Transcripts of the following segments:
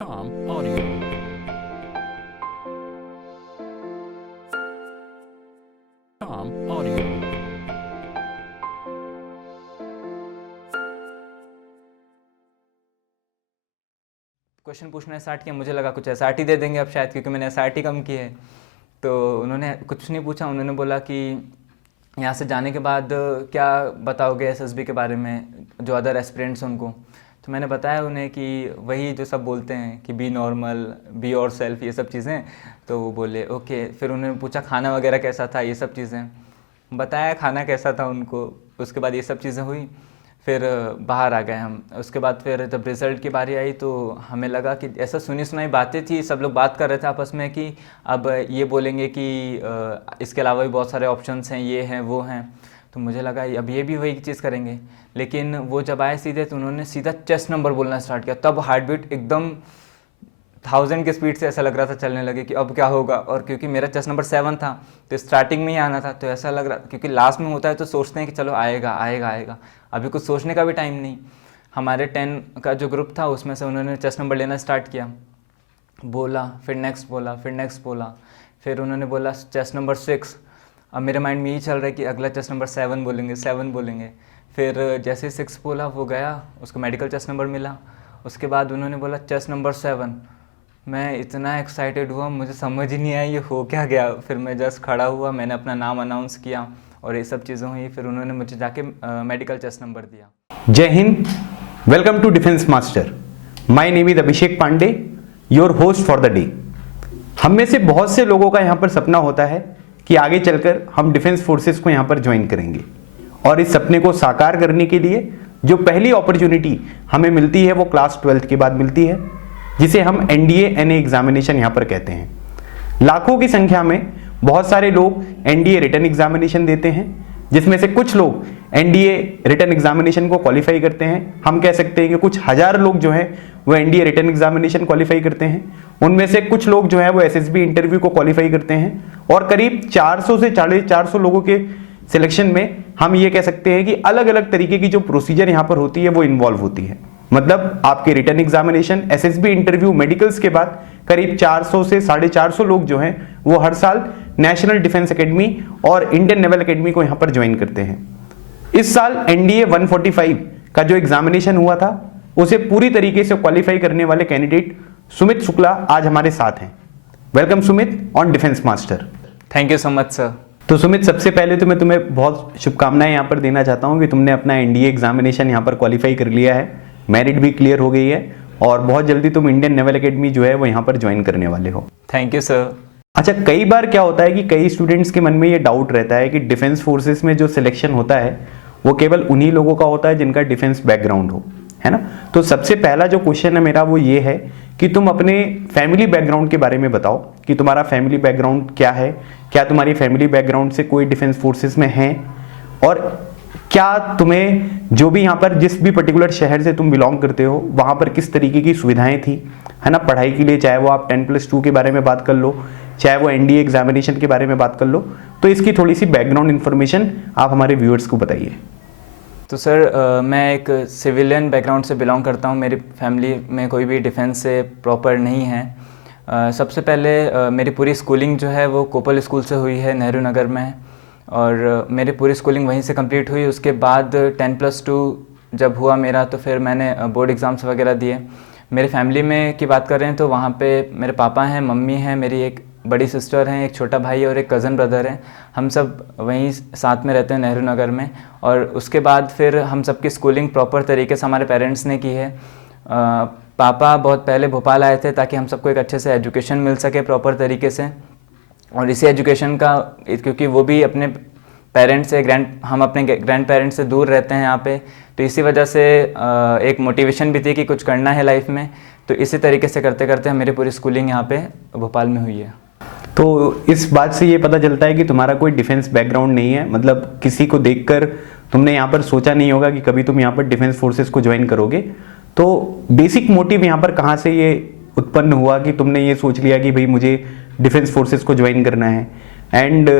Audio. Audio. Question पूछना start किया। मुझे लगा कुछ एसआरटी दे देंगे अब शायद, क्योंकि मैंने एसआरटी कम की है। तो उन्होंने कुछ नहीं पूछा। उन्होंने बोला कि यहाँ से जाने के बाद क्या बताओगे एसएसबी के बारे में, जो अदर एस्पिरेंट्स हैं उनको। तो मैंने बताया उन्हें कि वही जो सब बोलते हैं कि B normal, be your self, ये सब चीज़ें। तो वो बोले ओके। फिर उन्होंने पूछा खाना वगैरह कैसा था, ये सब चीज़ें बताया, खाना कैसा था उनको। उसके बाद ये सब चीज़ें हुई। फिर बाहर आ गए हम। उसके बाद फिर जब रिज़ल्ट की बारी आई तो हमें लगा कि ऐसा सुनी सुनाई बातें थी, सब लोग बात कर रहे थे आपस में कि अब ये बोलेंगे कि इसके अलावा भी बहुत सारे ऑप्शंस हैं, ये हैं वो हैं। तो मुझे लगा अब ये भी वही चीज़ करेंगे। लेकिन वो जब आए सीधे तो उन्होंने सीधा चेस्ट नंबर बोलना स्टार्ट किया। तब हार्ट बीट एकदम 1000 की स्पीड से ऐसा लग रहा था चलने लगे कि अब क्या होगा। और क्योंकि मेरा चेस्ट नंबर 7 था तो स्टार्टिंग में ही आना था, तो ऐसा लग रहा, क्योंकि लास्ट में होता है तो सोचते हैं कि चलो आएगा आएगा आएगा। अभी कुछ सोचने का भी टाइम नहीं। हमारे 10 का जो ग्रुप था उसमें से उन्होंने चेस्ट नंबर लेना स्टार्ट किया। बोला, फिर नेक्स्ट बोला, फिर नेक्स्ट बोला, फिर उन्होंने बोला चेस्ट नंबर 6। अब मेरे माइंड में यही चल रहा है कि अगला चेस्ट नंबर 7 बोलेंगे, 7 बोलेंगे। फिर जैसे 6 बोला वो गया, उसको मेडिकल चेस्ट नंबर मिला। उसके बाद उन्होंने बोला चेस्ट नंबर 7। मैं इतना एक्साइटेड हुआ, मुझे समझ ही नहीं आया ये हो क्या गया। फिर मैं जस्ट खड़ा हुआ, मैंने अपना नाम अनाउंस किया और ये सब चीज़ें हुई। फिर उन्होंने मुझे जाके मेडिकल चेस्ट नंबर दिया। जय हिंद, welcome to defence master. My name is Abhishek Pandey, your host for the day. हम में से बहुत से लोगों का यहाँ पर सपना होता है कि आगे चलकर हम डिफेंस फोर्सेस को यहाँ पर ज्वाइन करेंगे, और इस सपने को साकार करने के लिए जो पहली अपॉर्चुनिटी हमें मिलती है वो क्लास 12th के बाद मिलती है, जिसे हम एनडीए एनए एग्जामिनेशन यहाँ पर कहते हैं। लाखों की संख्या में बहुत सारे लोग एनडीए रिटन एग्जामिनेशन देते हैं, जिसमें से कुछ लोग एनडीए रिटन एग्जामिनेशन को क्वालिफाई करते हैं। हम कह सकते हैं कि कुछ हजार लोग जो हैं वो एनडीए रिटन एग्जामिनेशन क्वालिफाई करते हैं। उनमें से कुछ लोग जो है वो एसएसबी इंटरव्यू को क्वालिफाई करते हैं, और करीब 400 से 450 लोगों के सिलेक्शन में हम ये कह सकते हैं कि अलग अलग तरीके की जो प्रोसीजर यहाँ पर होती है वो इन्वॉल्व होती है। मतलब आपके written examination, SSB interview, medicals के बाद करीब 400 से 450 लोग जो हैं वो हर साल नेशनल डिफेंस एकेडमी और इंडियन नेवल एकेडमी को यहाँ पर ज्वाइन करते हैं। इस साल एनडीए 145 का जो एग्जामिनेशन हुआ था उसे पूरी तरीके से क्वालिफाई करने वाले कैंडिडेट सुमित शुक्ला आज हमारे साथ हैं। Welcome Sumit on defence master. Thank you so much sir. तो सुमित, सबसे पहले तो मैं तुम्हें बहुत शुभकामनाएं यहाँ पर देना चाहता हूँ कि तुमने अपना एनडीए एग्जामिनेशन यहाँ पर क्वालिफाई कर लिया है, मेरिट भी क्लियर हो गई है, और बहुत जल्दी तुम इंडियन नेवल एकेडमी जो है वो यहाँ पर ज्वाइन करने वाले हो। Thank you sir. अच्छा, कई बार क्या होता है कि कई स्टूडेंट्स के मन में ये डाउट रहता है कि डिफेंस फोर्सेस में जो सिलेक्शन होता है वो केवल उन्हीं लोगों का होता है जिनका डिफेंस बैकग्राउंड हो, है ना। तो सबसे पहला जो क्वेश्चन है मेरा वो ये है कि तुम अपने फैमिली बैकग्राउंड के बारे में बताओ कि तुम्हारा फैमिली बैकग्राउंड क्या है, क्या तुम्हारी फैमिली बैकग्राउंड से कोई डिफेंस फोर्सेस में है, और क्या तुम्हें जो भी यहाँ पर जिस भी पर्टिकुलर शहर से तुम बिलोंग करते हो वहाँ पर किस तरीके की सुविधाएं थी, है ना, पढ़ाई के लिए। चाहे वो आप 10+2 के बारे में बात कर लो, चाहे वो एनडीए एग्जामिनेशन के बारे में बात कर लो, तो इसकी थोड़ी सी बैकग्राउंड इन्फॉर्मेशन आप हमारे व्यूअर्स को बताइए। तो सर मैं एक सिविलियन बैकग्राउंड से बिलोंग करता हूँ। मेरी फैमिली में कोई भी डिफेंस से प्रॉपर नहीं है। सबसे पहले मेरी पूरी स्कूलिंग जो है वो कोपल स्कूल से हुई है, नेहरू नगर में, और मेरी पूरी स्कूलिंग वहीं से कंप्लीट हुई। उसके बाद 10+2 जब हुआ मेरा तो फिर मैंने बोर्ड एग्ज़ाम्स वगैरह दिए। मेरी फैमिली में की बात कर रहे हैं तो वहाँ पे मेरे पापा हैं, मम्मी हैं, मेरी एक बड़ी सिस्टर हैं, एक छोटा भाई और एक कज़न ब्रदर हैं। हम सब वहीं साथ में रहते हैं नेहरू नगर में। और उसके बाद फिर हम सबकी स्कूलिंग प्रॉपर तरीके से हमारे पेरेंट्स ने की है। पापा बहुत पहले भोपाल आए थे ताकि हम सबको एक अच्छे से एजुकेशन मिल सके प्रॉपर तरीके से, और इसी एजुकेशन का, क्योंकि वो भी अपने पेरेंट्स से हम अपने ग्रैंड पेरेंट्स से दूर रहते हैं यहाँ पे, तो इसी वजह से एक मोटिवेशन भी थी कि कुछ करना है लाइफ में। तो इसी तरीके से करते करते मेरी पूरी स्कूलिंग यहाँ पे भोपाल में हुई है। तो इस बात से ये पता चलता है कि तुम्हारा कोई डिफेंस बैकग्राउंड नहीं है, मतलब किसी को देखकर तुमने यहाँ पर सोचा नहीं होगा कि कभी तुम यहाँ पर डिफेंस फोर्सेस को ज्वाइन करोगे। तो बेसिक मोटिव यहाँ पर कहाँ से ये उत्पन्न हुआ कि तुमने ये सोच लिया कि भाई मुझे डिफेंस फोर्सेस को ज्वाइन करना है, एंड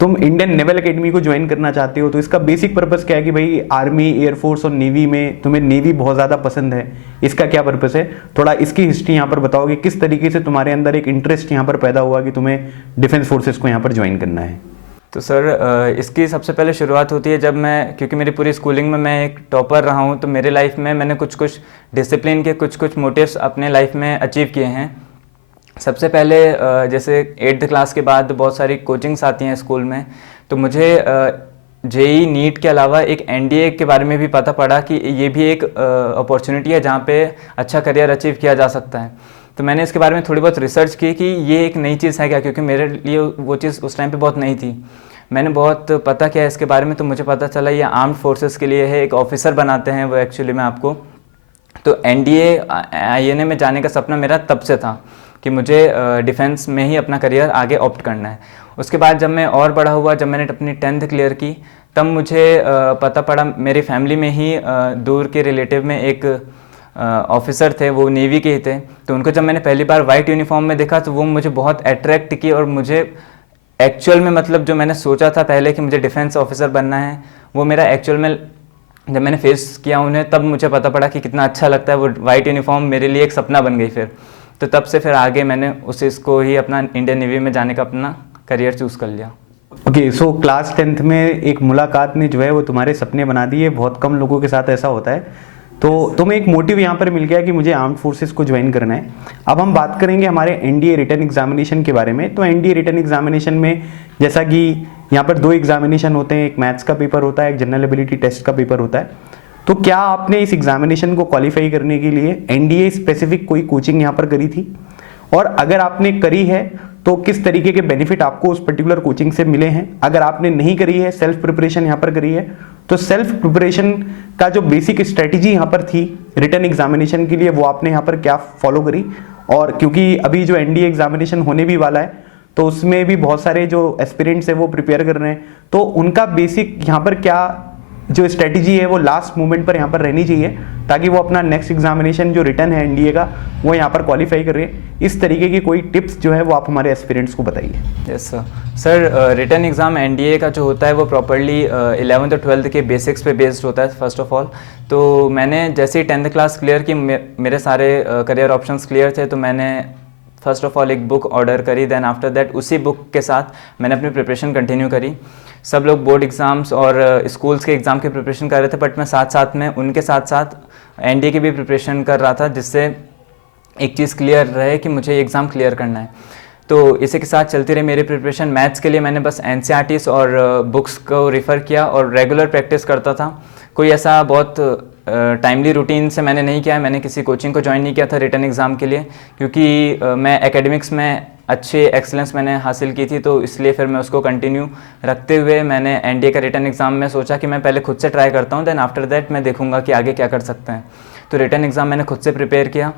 तुम इंडियन नेवल एकेडमी को ज्वाइन करना चाहते हो, तो इसका बेसिक पर्पस क्या है कि भाई आर्मी, एयरफोर्स और नेवी में तुम्हें नेवी बहुत ज़्यादा पसंद है, इसका क्या पर्पस है? थोड़ा इसकी हिस्ट्री यहाँ पर बताओ कि किस तरीके से तुम्हारे अंदर एक इंटरेस्ट यहाँ पर पैदा हुआ कि तुम्हें डिफेंस फोर्सेस को यहाँ पर ज्वाइन करना है। तो सर इसकी सबसे पहले शुरुआत होती है जब मैं, क्योंकि मेरी पूरी स्कूलिंग में मैं एक टॉपर रहा हूँ, तो मेरे लाइफ में मैंने कुछ कुछ डिसिप्लिन के कुछ मोटिव्स अपने लाइफ में अचीव किए हैं। सबसे पहले जैसे 8th क्लास के बाद बहुत सारी कोचिंग्स आती हैं स्कूल में, तो मुझे जेई नीट के अलावा एक एनडीए के बारे में भी पता पड़ा कि ये भी एक अपॉर्चुनिटी है जहाँ पे अच्छा करियर अचीव किया जा सकता है। तो मैंने इसके बारे में थोड़ी बहुत रिसर्च की कि ये एक नई चीज़ है क्या, क्योंकि मेरे लिए वो चीज़ उस टाइम पे बहुत नई थी। मैंने बहुत पता किया इसके बारे में, तो मुझे पता चला ये आर्म्ड फोर्सेस के लिए है, एक ऑफिसर बनाते हैं वो एक्चुअली में आपको। तो एनडीए आईएनए में जाने का सपना मेरा तब से था कि मुझे डिफेंस में ही अपना करियर आगे ऑप्ट करना है। उसके बाद जब मैं और बड़ा हुआ, जब मैंने अपनी 10th क्लियर की, तब मुझे पता पड़ा मेरी फैमिली में ही दूर के रिलेटिव में एक ऑफिसर थे, वो नेवी के ही थे। तो उनको जब मैंने पहली बार वाइट यूनिफॉर्म में देखा तो वो मुझे बहुत अट्रैक्ट की, और मुझे एक्चुअल में मतलब जो मैंने सोचा था पहले कि मुझे डिफेंस ऑफिसर बनना है, वो मेरा एक्चुअल में जब मैंने फेस किया उन्हें, तब मुझे पता पड़ा कि कितना अच्छा लगता है। वो वाइट यूनिफॉर्म मेरे लिए एक सपना बन गई फिर। तो तब से फिर आगे मैंने इसको ही अपना इंडियन नेवी में जाने का अपना करियर चूज़ कर लिया। ओके, सो क्लास 10th में एक मुलाकात ने जो है वो तुम्हारे सपने बना दिए। बहुत कम लोगों के साथ ऐसा होता है। तो तुम्हें एक मोटिव यहाँ पर मिल गया कि मुझे आर्म्ड फोर्सेस को ज्वाइन करना है। अब हम बात करेंगे हमारे एनडीए रिटन एग्जामिनेशन के बारे में। तो एनडीए रिटन एग्जामिनेशन में जैसा कि यहाँ पर 2 एग्जामिनेशन होते हैं, एक मैथ्स का पेपर होता है, एक जनरल एबिलिटी टेस्ट का पेपर होता है। तो क्या आपने इस एग्जामिनेशन को क्वालिफाई करने के लिए एनडीए स्पेसिफिक कोई कोचिंग यहाँ पर करी थी? और अगर आपने करी है तो किस तरीके के बेनिफिट आपको उस पर्टिकुलर कोचिंग से मिले हैं? अगर आपने नहीं करी है, सेल्फ प्रिपरेशन यहाँ पर करी है, तो सेल्फ प्रिपरेशन का जो बेसिक स्ट्रेटजी यहाँ पर थी रिटन एग्जामिनेशन के लिए, वो आपने यहाँ पर क्या फॉलो करी? और क्योंकि अभी जो एनडीए एग्जामिनेशन होने भी वाला है, तो उसमें भी बहुत सारे जो एस्पिरेंट्स हैं वो प्रिपेयर कर रहे हैं, तो उनका बेसिक यहाँ पर क्या जो स्ट्रेटजी है वो लास्ट मोमेंट पर यहाँ पर रहनी चाहिए, ताकि वो अपना नेक्स्ट एग्जामिनेशन जो रिटर्न है एनडीए का वो यहाँ पर क्वालिफाई कर रहे हैं। इस तरीके की कोई टिप्स जो है वो आप हमारे एस्पिरेंट्स को बताइए। Yes sir, written exam NDA का जो होता है वो प्रॉपर्ली 11th और 12th के बेसिक्स पे बेस्ड होता है फर्स्ट ऑफ ऑल। तो मैंने जैसे ही 10th क्लास क्लियर की, मेरे सारे करियर ऑप्शंस क्लियर थे, तो मैंने फर्स्ट ऑफ ऑल एक बुक ऑर्डर करी। देन आफ्टर दैट उसी बुक के साथ मैंने अपनी प्रिपरेशन कंटिन्यू करी। सब लोग बोर्ड एग्ज़ाम्स और स्कूल्स के एग्ज़ाम की प्रिपरेशन कर रहे थे, बट मैं साथ साथ में उनके साथ साथ एनडीए की भी प्रिपरेशन कर रहा था, जिससे एक चीज़ क्लियर रहे कि मुझे एग्ज़ाम क्लियर करना है। तो इसी के साथ चलती रही मेरी प्रिपरेशन। मैथ्स के लिए मैंने बस एनसीईआरटीज़ और बुक्स को रेफ़र किया और रेगुलर प्रैक्टिस करता था। कोई ऐसा बहुत टाइमली रूटीन से मैंने नहीं किया है। मैंने किसी कोचिंग को ज्वाइन नहीं किया था रिटन एग्ज़ाम के लिए, क्योंकि मैं एकेडमिक्स में अच्छे एक्सेलेंस मैंने हासिल की थी, तो इसलिए फिर मैं उसको कंटिन्यू रखते हुए मैंने एनडीए का रिटन एग्ज़ाम में सोचा कि मैं पहले खुद से ट्राई करता हूँ, देन आफ्टर दैट मैं देखूँगा कि आगे क्या कर सकते हैं। तो रिटन एग्ज़ाम मैंने खुद से प्रिपेयर किया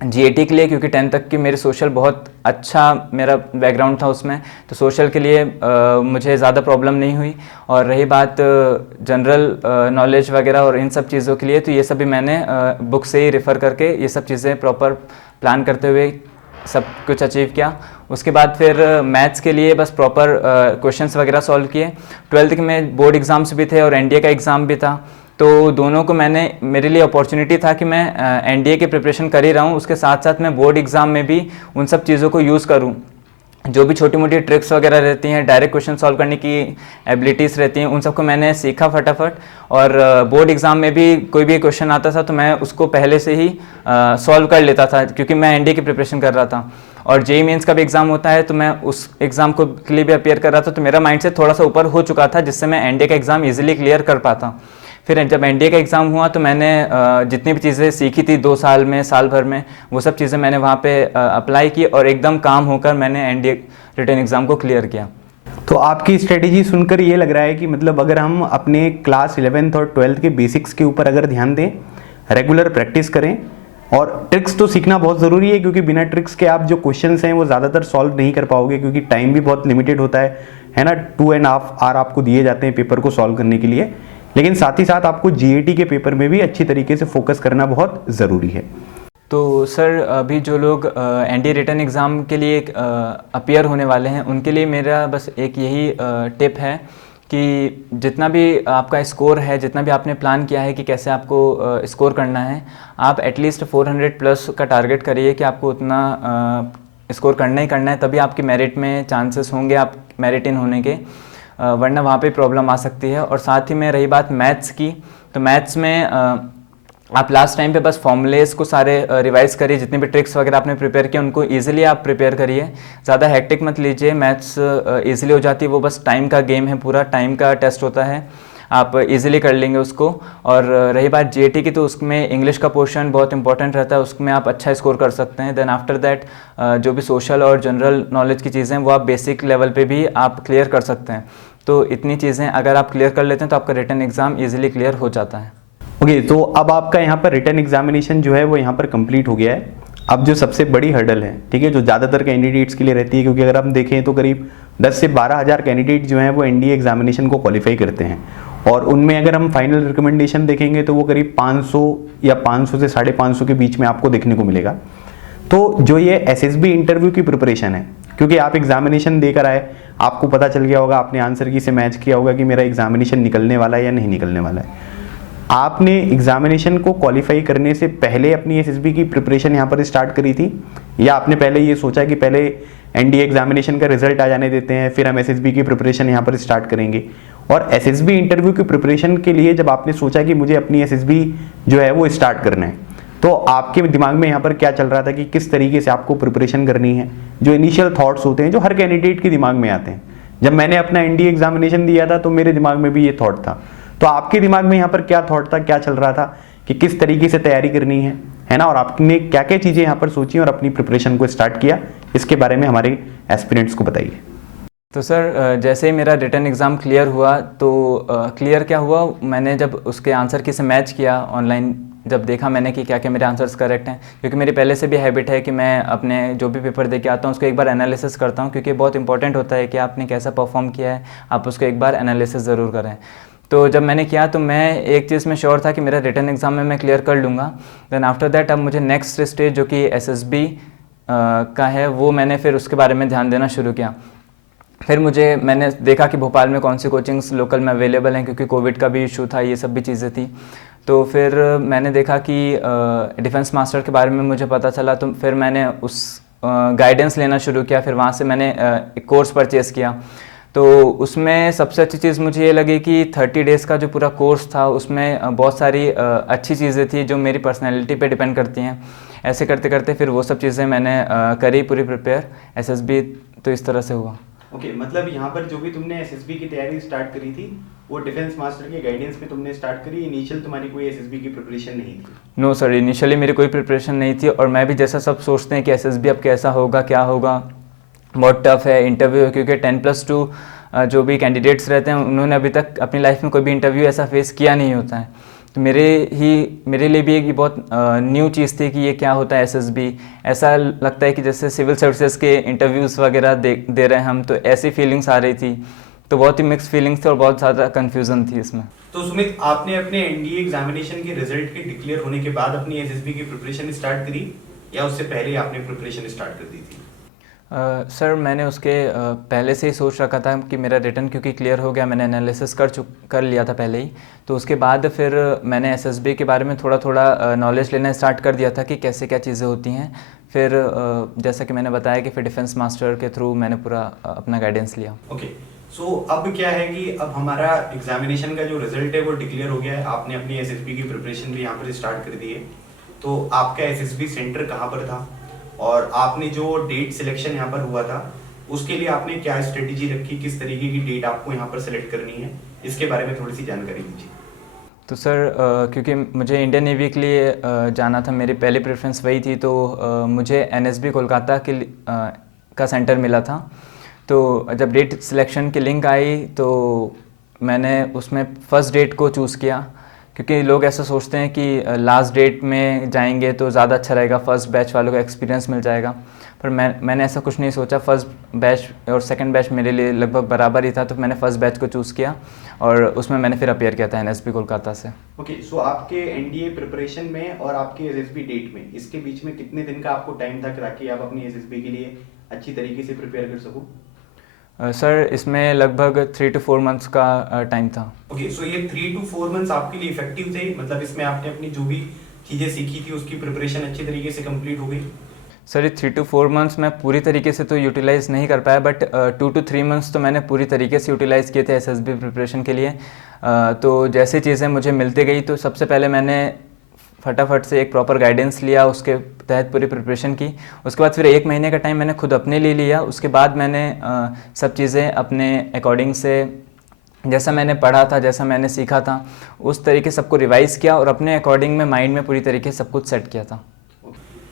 जीएटी के लिए, क्योंकि 10th तक की मेरी सोशल बहुत अच्छा मेरा बैकग्राउंड था उसमें, तो सोशल के लिए मुझे ज़्यादा प्रॉब्लम नहीं हुई। और रही बात जनरल नॉलेज वगैरह और इन सब चीज़ों के लिए, तो ये सब भी मैंने बुक से ही रेफ़र करके ये सब चीज़ें प्रॉपर प्लान करते हुए सब कुछ अचीव किया। उसके बाद फिर मैथ्स के लिए बस प्रॉपर क्वेश्चंस वगैरह सॉल्व किए। 12th के में बोर्ड एग्ज़ाम्स भी थे और एनडीए का एग्ज़ाम भी था, तो दोनों को मेरे लिए अपॉर्चुनिटी था कि मैं एनडीए की प्रिपरेशन कर ही रहा हूँ, उसके साथ साथ मैं बोर्ड एग्ज़ाम में भी उन सब चीज़ों को यूज़ करूँ। जो भी छोटी मोटी ट्रिक्स वगैरह रहती हैं, डायरेक्ट क्वेश्चन सॉल्व करने की एबिलिटीज़ रहती हैं, उन सबको मैंने सीखा फटाफट। और बोर्ड एग्ज़ाम में भी कोई भी क्वेश्चन आता था तो मैं उसको पहले से ही सॉल्व कर लेता था, क्योंकि मैं एनडीए की प्रिपरेशन कर रहा था। और जेईई मेंस का भी एग्ज़ाम होता है, तो मैं उस एग्ज़ाम को के लिए भी अपेयर कर रहा था, तो मेरा माइंड से थोड़ा सा ऊपर हो चुका था, जिससे मैं एनडीए का एग्ज़ाम ईजिली क्लियर कर पाता। फिर जब एनडीए का एग्ज़ाम हुआ तो मैंने जितनी भी चीज़ें सीखी थी 2 साल में, साल भर में, वो सब चीज़ें मैंने वहाँ पे अप्लाई की और एकदम काम होकर मैंने एनडीए रिटन एग्ज़ाम को क्लियर किया। तो आपकी स्ट्रेटेजी सुनकर ये लग रहा है कि मतलब अगर हम अपने क्लास 11th और 12th के बेसिक्स के ऊपर अगर ध्यान दें, रेगुलर प्रैक्टिस करें, और ट्रिक्स तो सीखना बहुत ज़रूरी है, क्योंकि बिना ट्रिक्स के आप जो क्वेश्चंस हैं वो ज़्यादातर सॉल्व नहीं कर पाओगे, क्योंकि टाइम भी बहुत लिमिटेड होता है ना। 2.5 आवर आपको दिए जाते हैं पेपर को सॉल्व करने के लिए। लेकिन साथ ही साथ आपको जीएटी के पेपर में भी अच्छी तरीके से फोकस करना बहुत ज़रूरी है। तो सर अभी जो लोग एनडीए रिटन एग्ज़ाम के लिए अपीयर होने वाले हैं उनके लिए मेरा बस एक यही टिप है कि जितना भी आपका स्कोर है, जितना भी आपने प्लान किया है कि कैसे आपको स्कोर करना है, आप एटलीस्ट 400 प्लस का टारगेट करिए कि आपको उतना स्कोर करना ही करना है, तभी आपके मेरिट में चांसेस होंगे आप मेरिट इन होने के, वरना वहाँ पे प्रॉब्लम आ सकती है। और साथ ही में रही बात मैथ्स की, तो मैथ्स में आप लास्ट टाइम पे बस फॉर्मूलेस को सारे रिवाइज करिए, जितने भी ट्रिक्स वगैरह आपने प्रिपेयर किए उनको इजीली आप प्रिपेयर करिए, ज़्यादा हेक्टिक मत लीजिए, मैथ्स इजीली हो जाती है, वो बस टाइम का गेम है, पूरा टाइम का टेस्ट होता है, आप इजीली कर लेंगे उसको। और रही बात जीएटी की, तो उसमें इंग्लिश का पोर्शन बहुत इंपॉर्टेंट रहता है, उसमें आप अच्छा स्कोर कर सकते हैं। देन आफ्टर दैट जो भी सोशल और जनरल नॉलेज की चीज़ें वो आप बेसिक लेवल पे भी आप क्लियर कर सकते हैं। तो इतनी चीज़ें अगर आप क्लियर कर लेते हैं तो आपका रिटन एग्ज़ाम ईजिली क्लियर हो जाता है। ओके, तो अब आपका यहाँ पर रिटन एग्जामिनेशन जो है वो यहाँ पर कंप्लीट हो गया है। अब जो सबसे बड़ी हर्डल है, ठीक है, जो ज़्यादातर कैंडिडेट्स के लिए रहती है, क्योंकि अगर हम देखें तो करीब 10 से 12 हज़ार कैंडिडेट जो हैं वो एनडीए एग्जामिनेशन को क्वालिफाई करते हैं, और उनमें अगर हम फाइनल रिकमेंडेशन देखेंगे तो वो करीब 500 या 500 से 550 के बीच में आपको देखने को मिलेगा। तो जो ये एसएसबी इंटरव्यू की प्रिपरेशन है, क्योंकि आप एग्जामिनेशन देकर आए, आपको पता चल गया होगा, आपने आंसर की से मैच किया होगा कि मेरा एग्जामिनेशन निकलने वाला है या नहीं निकलने वाला है। आपने एग्जामिनेशन को क्वालिफाई करने से पहले अपनी एसएसबी की प्रिपरेशन यहाँ पर स्टार्ट करी थी, या आपने पहले ये सोचा कि पहले एनडीए एग्जामिनेशन का रिजल्ट आ जाने देते हैं फिर हम एसएसबी की प्रिपरेशन यहाँ पर स्टार्ट करेंगे? और एसएसबी इंटरव्यू की प्रिपरेशन के लिए जब आपने सोचा कि मुझे अपनी एसएसबी जो है वो स्टार्ट करना है, तो आपके दिमाग में यहाँ पर क्या चल रहा था कि किस तरीके से आपको प्रिपरेशन करनी है? जो इनिशियल थॉट्स होते हैं जो हर कैंडिडेट के दिमाग में आते हैं। जब मैंने अपना एनडीए एग्जामिनेशन दिया था तो मेरे दिमाग में भी ये थॉट था, तो आपके दिमाग में यहाँ पर क्या थॉट था, क्या चल रहा था कि किस तरीके से तैयारी करनी है ना? और आपने क्या क्या चीज़ें यहाँ पर सोची और अपनी प्रिपरेशन को स्टार्ट किया, इसके बारे में हमारे एस्पिरेंट्स को बताइए। तो सर जैसे ही मेरा रिटन एग्ज़ाम क्लियर हुआ, तो क्लियर क्या हुआ, मैंने जब उसके आंसर की से मैच किया ऑनलाइन, जब देखा मैंने कि क्या क्या मेरे आंसर्स करेक्ट हैं, क्योंकि मेरी पहले से भी हैबिट है कि मैं अपने जो भी पेपर दे के आता हूँ उसको एक बार एनालिसिस करता हूँ, क्योंकि बहुत इंपॉर्टेंट होता है कि आपने कैसा परफॉर्म किया है, आप उसको एक बार एनालिसिस ज़रूर करें। तो जब मैंने किया तो मैं एक चीज़ में श्योर था कि मेरा रिटन एग्ज़ाम में मैं क्लियर कर लूँगा। देन आफ्टर दैट अब मुझे नेक्स्ट स्टेज जो कि एसएसबी का है, वो मैंने फिर उसके बारे में ध्यान देना शुरू किया। फिर मैंने देखा कि भोपाल में कौन सी कोचिंग्स लोकल में अवेलेबल हैं, क्योंकि कोविड का भी इशू था, ये सब भी चीज़ें थी। तो फिर मैंने देखा कि डिफेंस मास्टर के बारे में मुझे पता चला, तो फिर मैंने उस गाइडेंस लेना शुरू किया। फिर वहाँ से मैंने एक कोर्स परचेज़ किया। तो उसमें सबसे अच्छी चीज़ मुझे ये लगी कि 30 डेज़ का जो पूरा कोर्स था उसमें बहुत सारी अच्छी चीज़ें थी जो मेरी पर्सनैलिटी पे डिपेंड करती हैं। ऐसे करते करते फिर वो सब चीज़ें मैंने करी पूरी प्रिपेयर एसएसबी, तो इस तरह से हुआ। ओके, मतलब यहाँ पर जो भी तुमने एसएसबी की तैयारी स्टार्ट करी थी वो डिफेंस मास्टर के गाइडेंस पे तुमने स्टार्ट करी, इनिशियल तुम्हारी कोई एसएसबी की प्रिपरेशन नहीं थी? नो सर, इनिशियली मेरी कोई प्रिपरेशन नहीं थी, और मैं भी जैसा सब सोचते हैं कि एसएसबी अब कैसा होगा, क्या होगा, बहुत टफ है इंटरव्यू, क्योंकि 10+2 जो भी कैंडिडेट्स रहते हैं उन्होंने अभी तक अपनी लाइफ में कोई भी इंटरव्यू ऐसा फेस किया नहीं होता है। तो मेरे लिए भी एक बहुत न्यू चीज़ थी कि ये क्या होता है एसएसबी। ऐसा लगता है कि जैसे सिविल सर्विसेज के इंटरव्यूज़ वगैरह दे रहे हैं हम, तो ऐसी फीलिंग्स आ रही थी। तो बहुत ही मिक्स फीलिंग्स थी और बहुत ज़्यादा कन्फ्यूज़न थी इसमें। तो सुमित, आपने अपने एनडीए एग्जामिनेशन के रिजल्ट के डिक्लेयर होने के बाद अपनी एसएसबी की प्रिपरेशन स्टार्ट करी, या उससे पहले आपने प्रिपरेशन स्टार्ट कर दी थी? सर मैंने उसके पहले से ही सोच रखा था कि मेरा रिटर्न क्योंकि क्लियर हो गया, मैंने एनालिसिस कर लिया था पहले ही। तो उसके बाद फिर मैंने एसएसबी के बारे में थोड़ा थोड़ा नॉलेज लेना स्टार्ट कर दिया था कि कैसे क्या चीज़ें होती हैं। फिर जैसा कि मैंने बताया कि फिर डिफेंस मास्टर के थ्रू मैंने पूरा अपना गाइडेंस लिया। ओके, सो अब क्या है कि अब हमारा एग्जामिनेशन का जो रिजल्ट है वो डिक्लेयर हो गया है, आपने अपनी एसएसबी की प्रिपरेशन भी यहाँ पर स्टार्ट कर दी है। तो आपका एसएसबी सेंटर कहाँ पर था, और आपने जो डेट सिलेक्शन यहाँ पर हुआ था उसके लिए आपने क्या स्ट्रेटेजी रखी, किस तरीके की डेट आपको यहाँ पर सेलेक्ट करनी है, इसके बारे में थोड़ी सी जानकारी दीजिए। तो सर क्योंकि मुझे इंडियन नेवी के लिए जाना था, मेरी पहली प्रेफरेंस वही थी, तो मुझे एनएसबी कोलकाता का सेंटर मिला था। तो जब डेट सिलेक्शन की लिंक आई तो मैंने उसमें फ़र्स्ट डेट को चूज़ किया, क्योंकि लोग ऐसा सोचते हैं कि लास्ट डेट में जाएंगे तो ज़्यादा अच्छा रहेगा, फर्स्ट बैच वालों को एक्सपीरियंस मिल जाएगा। पर मैंने ऐसा कुछ नहीं सोचा। फर्स्ट बैच और सेकंड बैच मेरे लिए लगभग बराबर ही था, तो मैंने फर्स्ट बैच को चूज़ किया और उसमें मैंने फिर अपीयर किया था एनएसपी कोलकाता से। ओके, सो आपके एनडीए प्रिपरेशन में और आपके एसएसबी डेट में, इसके बीच में कितने दिन का आपको टाइम था ताकि आप अपनी एसएसबी के लिए अच्छी तरीके से प्रिपेयर कर सको? सर इसमें लगभग 3 to 4 मंथ्स का टाइम था। ओके, सो ये 3 to 4 मंथ्स आपके लिए इफेक्टिव थे? मतलब इसमें आपने अपनी जो भी चीज़ें सीखी थी उसकी प्रिपरेशन अच्छी तरीके से कंप्लीट हो गई? सर ये 3 to 4 मंथ्स मैं पूरी तरीके से तो यूटिलाइज़ नहीं कर पाया, बट 2 to 3 मंथ्स तो मैंने पूरी तरीके से यूटिलाइज़ किए थे एसएसबी प्रिपरेशन के लिए। तो जैसे चीज़ें मुझे मिलती गई तो सबसे पहले मैंने फटाफट से एक प्रॉपर गाइडेंस लिया, उसके तहत पूरी प्रिपरेशन की। उसके बाद फिर 1 महीने का टाइम मैंने खुद अपने लिए लिया। उसके बाद मैंने सब चीज़ें अपने अकॉर्डिंग से, जैसा मैंने पढ़ा था, जैसा मैंने सीखा था, उस तरीके सबको रिवाइज़ किया और अपने अकॉर्डिंग में माइंड में पूरी तरीके से सब कुछ सेट किया था।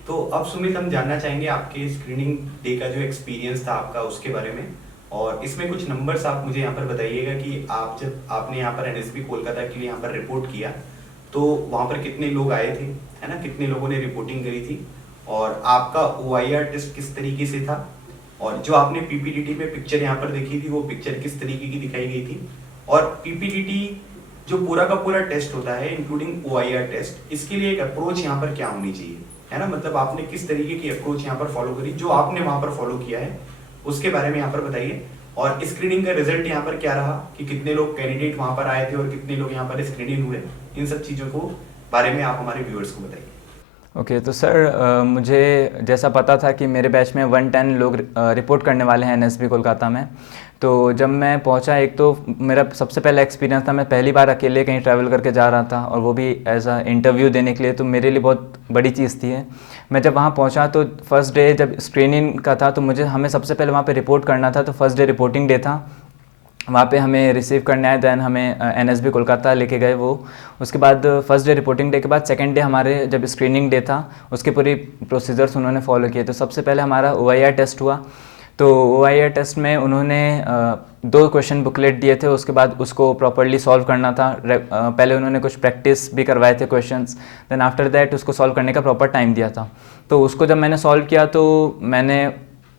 तो अब सुमित, हम जानना चाहेंगे आपके स्क्रीनिंग डे का जो एक्सपीरियंस था आपका उसके बारे में, और इसमें कुछ नंबर्स आप मुझे यहाँ पर बताइएगा कि आप जब आपने यहाँ पर एनएसबी कोलकाता के लिए यहाँ पर रिपोर्ट किया तो वहाँ पर कितने लोग आए थे, है ना, कितने लोगों ने रिपोर्टिंग करी थी, और आपका OIR टेस्ट किस तरीके से था, और जो आपने पीपीटीटी में पिक्चर यहाँ पर देखी थी वो पिक्चर किस तरीके की दिखाई गई थी, और पीपीटीटी जो पूरा का पूरा टेस्ट होता है इंक्लूडिंग OIR टेस्ट, इसके लिए एक अप्रोच यहाँ पर क्या होनी चाहिए, है ना, मतलब आपने किस तरीके की अप्रोच यहाँ पर फॉलो करी, जो आपने वहाँ पर फॉलो किया है उसके बारे में यहाँ पर बताइए। और स्क्रीनिंग का रिजल्ट यहाँ पर क्या रहा कि कितने लोग कैंडिडेट वहाँ पर आए थे और कितने लोग यहाँ पर स्क्रीनिंग हुए, इन सब चीज़ों को बारे में आप हमारे व्यूअर्स को बताइए। ओके, तो सर मुझे जैसा पता था कि मेरे बैच में 110 लोग रिपोर्ट करने वाले हैं एनएसबी कोलकाता में। तो जब मैं पहुंचा, एक तो मेरा सबसे पहला एक्सपीरियंस था, मैं पहली बार अकेले कहीं ट्रैवल करके जा रहा था और वो भी एज अ इंटरव्यू देने के लिए, तो मेरे लिए बहुत बड़ी चीज़ थी। मैं जब वहाँ पहुँचा तो फर्स्ट डे जब स्क्रीनिंग का था तो हमें सबसे पहले वहाँ पे रिपोर्ट करना था। तो फर्स्ट डे रिपोर्टिंग डे था, वहाँ पे हमें रिसीव करने आए, दैन हमें एनएसबी कोलकाता लेके गए वो। उसके बाद फर्स्ट डे रिपोर्टिंग डे के बाद सेकंड डे हमारे जब स्क्रीनिंग डे था उसके पूरी प्रोसीजर्स उन्होंने फॉलो किए। तो सबसे पहले हमारा OIR टेस्ट हुआ। तो OIR टेस्ट में उन्होंने 2 क्वेश्चन बुकलेट दिए थे, उसके बाद उसको प्रॉपरली सॉल्व करना था। पहले उन्होंने कुछ प्रैक्टिस भी करवाए थे क्वेश्चंस, देन आफ्टर दैट उसको सॉल्व करने का प्रॉपर टाइम दिया था। तो उसको जब मैंने सॉल्व किया तो मैंने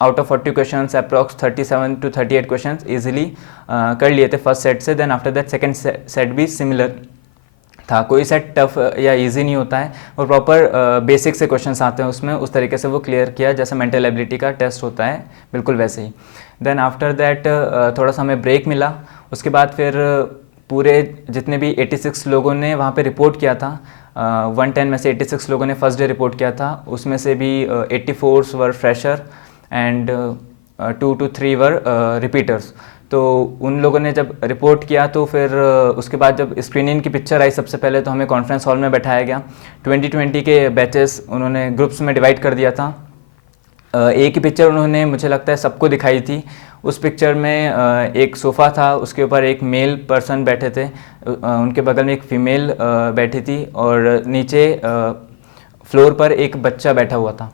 out of 40 questions approx 37 to 38 questions easily कर लिए थे फर्स्ट सेट से। Then after that second set भी सिमिलर था, कोई सेट टफ या इजी नहीं होता है, और प्रॉपर बेसिक से क्वेश्चंस आते हैं उसमें, उस तरीके से वो क्लियर किया जैसे मेंटल एबिलिटी का टेस्ट होता है, बिल्कुल वैसे ही। देन आफ्टर दैट थोड़ा सा हमें ब्रेक मिला। उसके बाद फिर पूरे जितने भी 86 लोगों ने वहाँ पे रिपोर्ट किया था, 110 में से 86 लोगों ने फर्स्ट डे रिपोर्ट किया था, उसमें से भी 84 were fresher and 2 to 3 were repeaters. तो उन लोगों ने जब रिपोर्ट किया तो फिर उसके बाद जब स्क्रीनिंग की पिक्चर आई, सबसे पहले तो हमें कॉन्फ्रेंस हॉल में बैठाया गया। 2020 के बैचेस उन्होंने ग्रुप्स में डिवाइड कर दिया था। एक ही पिक्चर उन्होंने मुझे लगता है सबको दिखाई थी। उस पिक्चर में एक सोफ़ा था, उसके ऊपर एक मेल पर्सन बैठे थे, उनके बगल में एक फीमेल बैठी थी, और नीचे फ्लोर पर एक बच्चा बैठा हुआ था,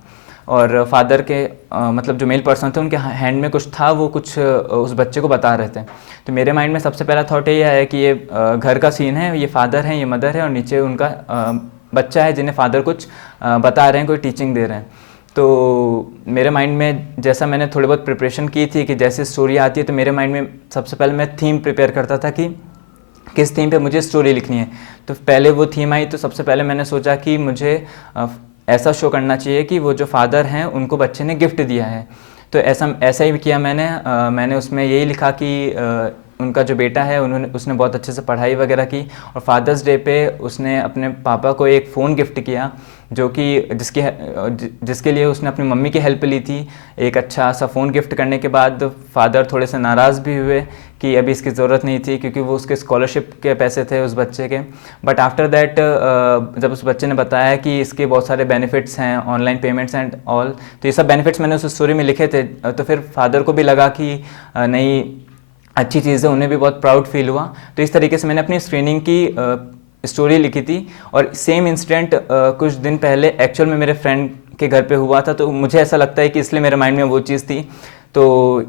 और फादर के मतलब जो मेल पर्सन थे उनके हैंड में कुछ था, वो कुछ उस बच्चे को बता रहे थे। तो मेरे माइंड में सबसे पहला थॉट ये है कि ये घर का सीन है, ये फादर हैं, ये मदर है, और नीचे उनका बच्चा है जिन्हें फादर कुछ बता रहे हैं, कोई टीचिंग दे रहे हैं। तो मेरे माइंड में, जैसा मैंने थोड़ी बहुत प्रिपरेशन की थी कि जैसे स्टोरी आती है, तो मेरे माइंड में सबसे पहले मैं थीम प्रिपेयर करता था कि किस थीम पे मुझे स्टोरी लिखनी है। तो पहले वो थीम आई, तो सबसे पहले मैंने सोचा कि मुझे ऐसा शो करना चाहिए कि वो जो फादर हैं उनको बच्चे ने गिफ्ट दिया है। तो ऐसा ही किया मैंने उसमें यही लिखा कि उनका जो बेटा है उसने बहुत अच्छे से पढ़ाई वगैरह की, और फादर्स डे पे उसने अपने पापा को एक फ़ोन गिफ्ट किया, जो कि जिसके लिए उसने अपनी मम्मी की हेल्प ली थी। एक अच्छा सा फ़ोन गिफ्ट करने के बाद फादर थोड़े से नाराज़ भी हुए कि अभी इसकी ज़रूरत नहीं थी, क्योंकि वो उसके स्कॉलरशिप के पैसे थे उस बच्चे के। बट आफ्टर दैट जब उस बच्चे ने बताया कि इसके बहुत सारे बेनिफिट्स हैं, ऑनलाइन पेमेंट्स एंड ऑल, तो ये सब बेनिफिट्स मैंने उस स्टोरी में लिखे थे। तो फिर फादर को भी लगा कि नहीं, अच्छी चीज़ है, उन्हें भी बहुत प्राउड फील हुआ। तो इस तरीके से मैंने अपनी स्क्रीनिंग की स्टोरी लिखी थी। और सेम इंसिडेंट कुछ दिन पहले एक्चुअल में मेरे फ्रेंड के घर पे हुआ था, तो मुझे ऐसा लगता है कि इसलिए मेरे माइंड में वो चीज़ थी। तो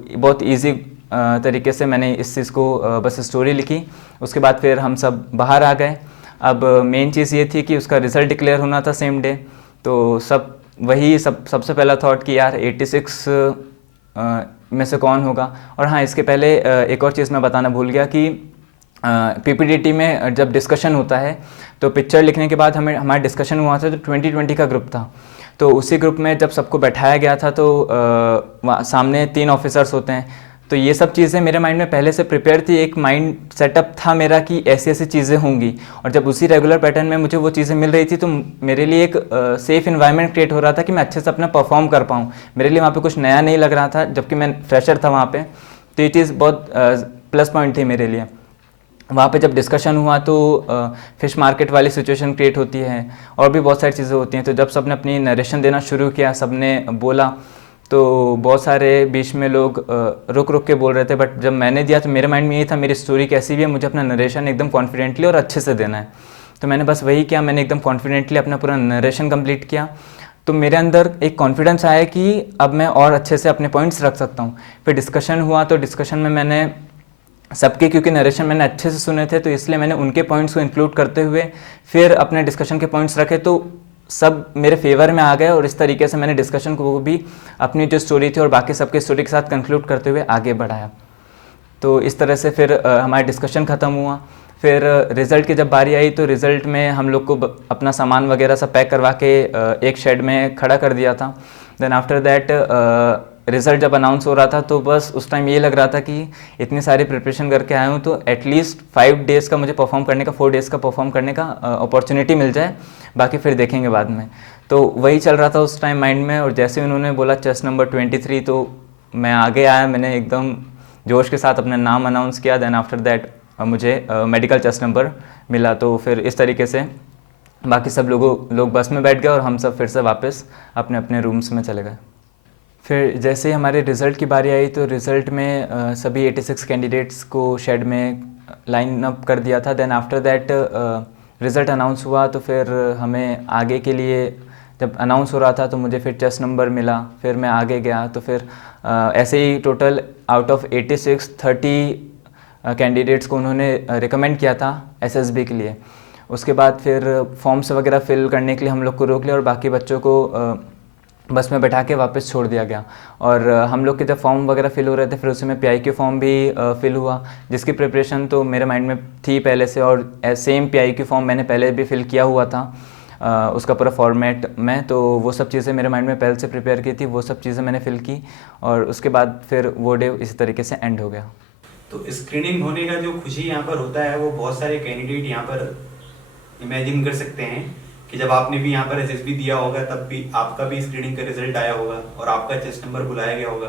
बहुत इजी तरीके से मैंने इस चीज़ को बस स्टोरी लिखी। उसके बाद फिर हम सब बाहर आ गए, अब मेन चीज़ ये थी कि उसका रिज़ल्ट डिक्लेयर होना था सेम डे। तो सबसे पहला थॉट कि यार 86 में से कौन होगा। और हाँ, इसके पहले एक और चीज़ मैं बताना भूल गया कि पीपीडीटी में जब डिस्कशन होता है तो पिक्चर लिखने के बाद हमारा डिस्कशन हुआ था, तो 2020 का ग्रुप था। तो उसी ग्रुप में जब सबको बैठाया गया था तो वहाँ सामने 3 ऑफिसर्स होते हैं। तो ये सब चीज़ें मेरे माइंड में पहले से प्रिपेयर थी, एक माइंड सेटअप था मेरा कि ऐसी ऐसी चीज़ें होंगी। और जब उसी रेगुलर पैटर्न में मुझे वो चीज़ें मिल रही थी तो मेरे लिए एक सेफ़ इन्वायरमेंट क्रिएट हो रहा था कि मैं अच्छे से अपना परफॉर्म कर पाऊँ। मेरे लिए वहाँ पे कुछ नया नहीं लग रहा था, जबकि मैं फ्रेशर था वहाँ पे। तो ये चीज़ बहुत प्लस पॉइंट थी मेरे लिए। वहाँ पे जब डिस्कशन हुआ तो फिश मार्केट वाली सिचुएशन क्रिएट होती है और भी बहुत सारी चीज़ें होती हैं। तो जब सबने अपनी नरेशन देना शुरू किया, सबने बोला, तो बहुत सारे बीच में लोग रुक रुक के बोल रहे थे। बट जब मैंने दिया तो मेरे माइंड में यही था, मेरी स्टोरी कैसी भी है, मुझे अपना नरेशन एकदम कॉन्फिडेंटली और अच्छे से देना है। तो मैंने बस वही किया, मैंने एकदम कॉन्फिडेंटली अपना पूरा नरेशन कंप्लीट किया। तो मेरे अंदर एक कॉन्फिडेंस आया कि अब मैं और अच्छे से अपने पॉइंट्स रख सकता हूँ। फिर डिस्कशन हुआ तो डिस्कशन में मैंने सबके, क्योंकि नरेशन मैंने अच्छे से सुने थे तो इसलिए मैंने उनके पॉइंट्स को इंक्लूड करते हुए फिर अपने डिस्कशन के पॉइंट्स रखे, तो सब मेरे फेवर में आ गए। और इस तरीके से मैंने डिस्कशन को भी अपनी जो स्टोरी थी और बाकी सबके स्टोरी के साथ कंक्लूड करते हुए आगे बढ़ाया। तो इस तरह से फिर हमारा डिस्कशन ख़त्म हुआ। फिर रिज़ल्ट की जब बारी आई तो रिज़ल्ट में हम लोग को अपना सामान वगैरह सब पैक करवा के एक शेड में खड़ा कर दिया था। देन आफ्टर दैट रिज़ल्ट जब अनाउंस हो रहा था तो बस उस टाइम ये लग रहा था कि इतनी सारी प्रिपरेशन करके आया हूँ तो एटलीस्ट 5 डेज़ का मुझे परफॉर्म करने का, 4 डेज़ का परफॉर्म करने का अपॉर्चुनिटी मिल जाए, बाकी फिर देखेंगे बाद में। तो वही चल रहा था उस टाइम माइंड में। और जैसे उन्होंने बोला चेस्ट नंबर 23, तो मैं आगे आया, मैंने एकदम जोश के साथ अपना नाम अनाउंस किया। देन आफ्टर दैट मुझे मेडिकल चेस्ट नंबर मिला। तो फिर इस तरीके से बाकी सब लोग बस में बैठ गए और हम सब फिर से वापस अपने अपने रूम्स में चले गए। फिर जैसे ही हमारे रिज़ल्ट की बारी आई तो रिज़ल्ट में सभी 86 कैंडिडेट्स को शेड में लाइन अप कर दिया था। Then after that result announce हुआ तो फिर हमें आगे के लिए जब अनाउंस हो रहा था तो मुझे फिर चेस्ट नंबर मिला। फिर मैं आगे गया तो फिर ऐसे ही टोटल आउट ऑफ 86 30 कैंडिडेट्स को उन्होंने रिकमेंड किया था एसएसबी के लिए। उसके बाद फिर फॉर्म्स वगैरह फिल करने के लिए हम लोग को रोक लिया और बाकी बच्चों को बस में बैठा के वापस छोड़ दिया गया। और हम लोग के जब फॉर्म वगैरह फिल हो रहे थे फिर उसमें पीआईक्यू फॉर्म भी फिल हुआ, जिसकी प्रिपरेशन तो मेरे माइंड में थी पहले से। और सेम पीआईक्यू फॉर्म मैंने पहले भी फिल किया हुआ था उसका पूरा फॉर्मेट में। तो वो सब चीज़ें मेरे माइंड में पहले से प्रिपेयर की थी, वो सब चीज़ें मैंने फिल की और उसके बाद फिर वो डे इसी तरीके से एंड हो गया। तो स्क्रीनिंग होने का जो खुशी यहाँ पर होता है वो बहुत सारे कैंडिडेट यहाँ पर इमेजिन कर सकते हैं कि जब आपने भी यहाँ पर एसएसबी दिया होगा तब भी आपका भी स्क्रीनिंग का रिजल्ट आया होगा और आपका चेस्ट नंबर बुलाया गया होगा।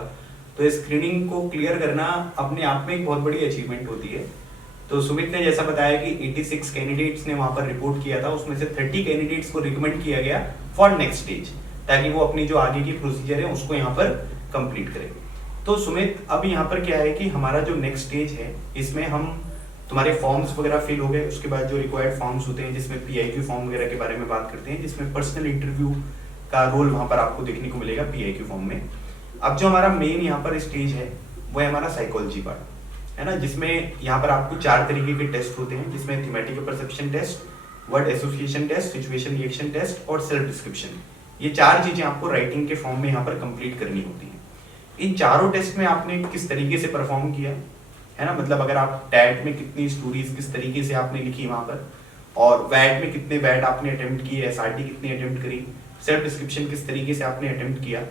तो स्क्रीनिंग को क्लियर करना अपने आप में एक बहुत बड़ी अचीवमेंट होती है। तो सुमित ने जैसा बताया कि 86 कैंडिडेट्स ने वहाँ पर रिपोर्ट किया था, उसमें से 30 कैंडिडेट्स को रिकमेंड किया गया फॉर नेक्स्ट स्टेज, ताकि वो अपनी जो आगे की प्रोसीजर है उसको यहाँ पर कंप्लीट करें। तो सुमित, अब यहाँ पर क्या है कि हमारा जो नेक्स्ट स्टेज है इसमें हम तुम्हारे फॉर्म्स वगैरह फिल हो गए, उसके बाद जो रिक्वायर्ड फॉर्म्स होते हैं जिसमें पीआईक्यू फॉर्म वगैरह के बारे में बात करते हैं, जिसमें पर्सनल इंटरव्यू का रोल वहाँ पर आपको देखने को मिलेगा पीआईक्यू फॉर्म में। अब जो हमारा मेन यहाँ पर स्टेज है वो है हमारा साइकोलॉजी पार्ट, है ना, जिसमें यहाँ पर आपको 4 तरीके के टेस्ट होते हैं, जिसमें thematic perception test, word association test, situation reaction test और सेल्फ डिस्क्रिप्शन। ये 4 चीजें आपको राइटिंग के फॉर्म में यहाँ पर कंप्लीट करनी होती है। इन चारों टेस्ट में आपने किस तरीके से परफॉर्म किया, है ना, मतलब अगर आप टैट में कितनी स्टोरीज किस तरीके से आपने लिखी वहां पर, और वैट में कितने वैट आपने अटेम्प्ट किए, एसआरटी कितनी अटेम्प्ट करी, सेल्फ डिस्क्रिप्शन किस तरीके से आपने अटेम्प्ट किया,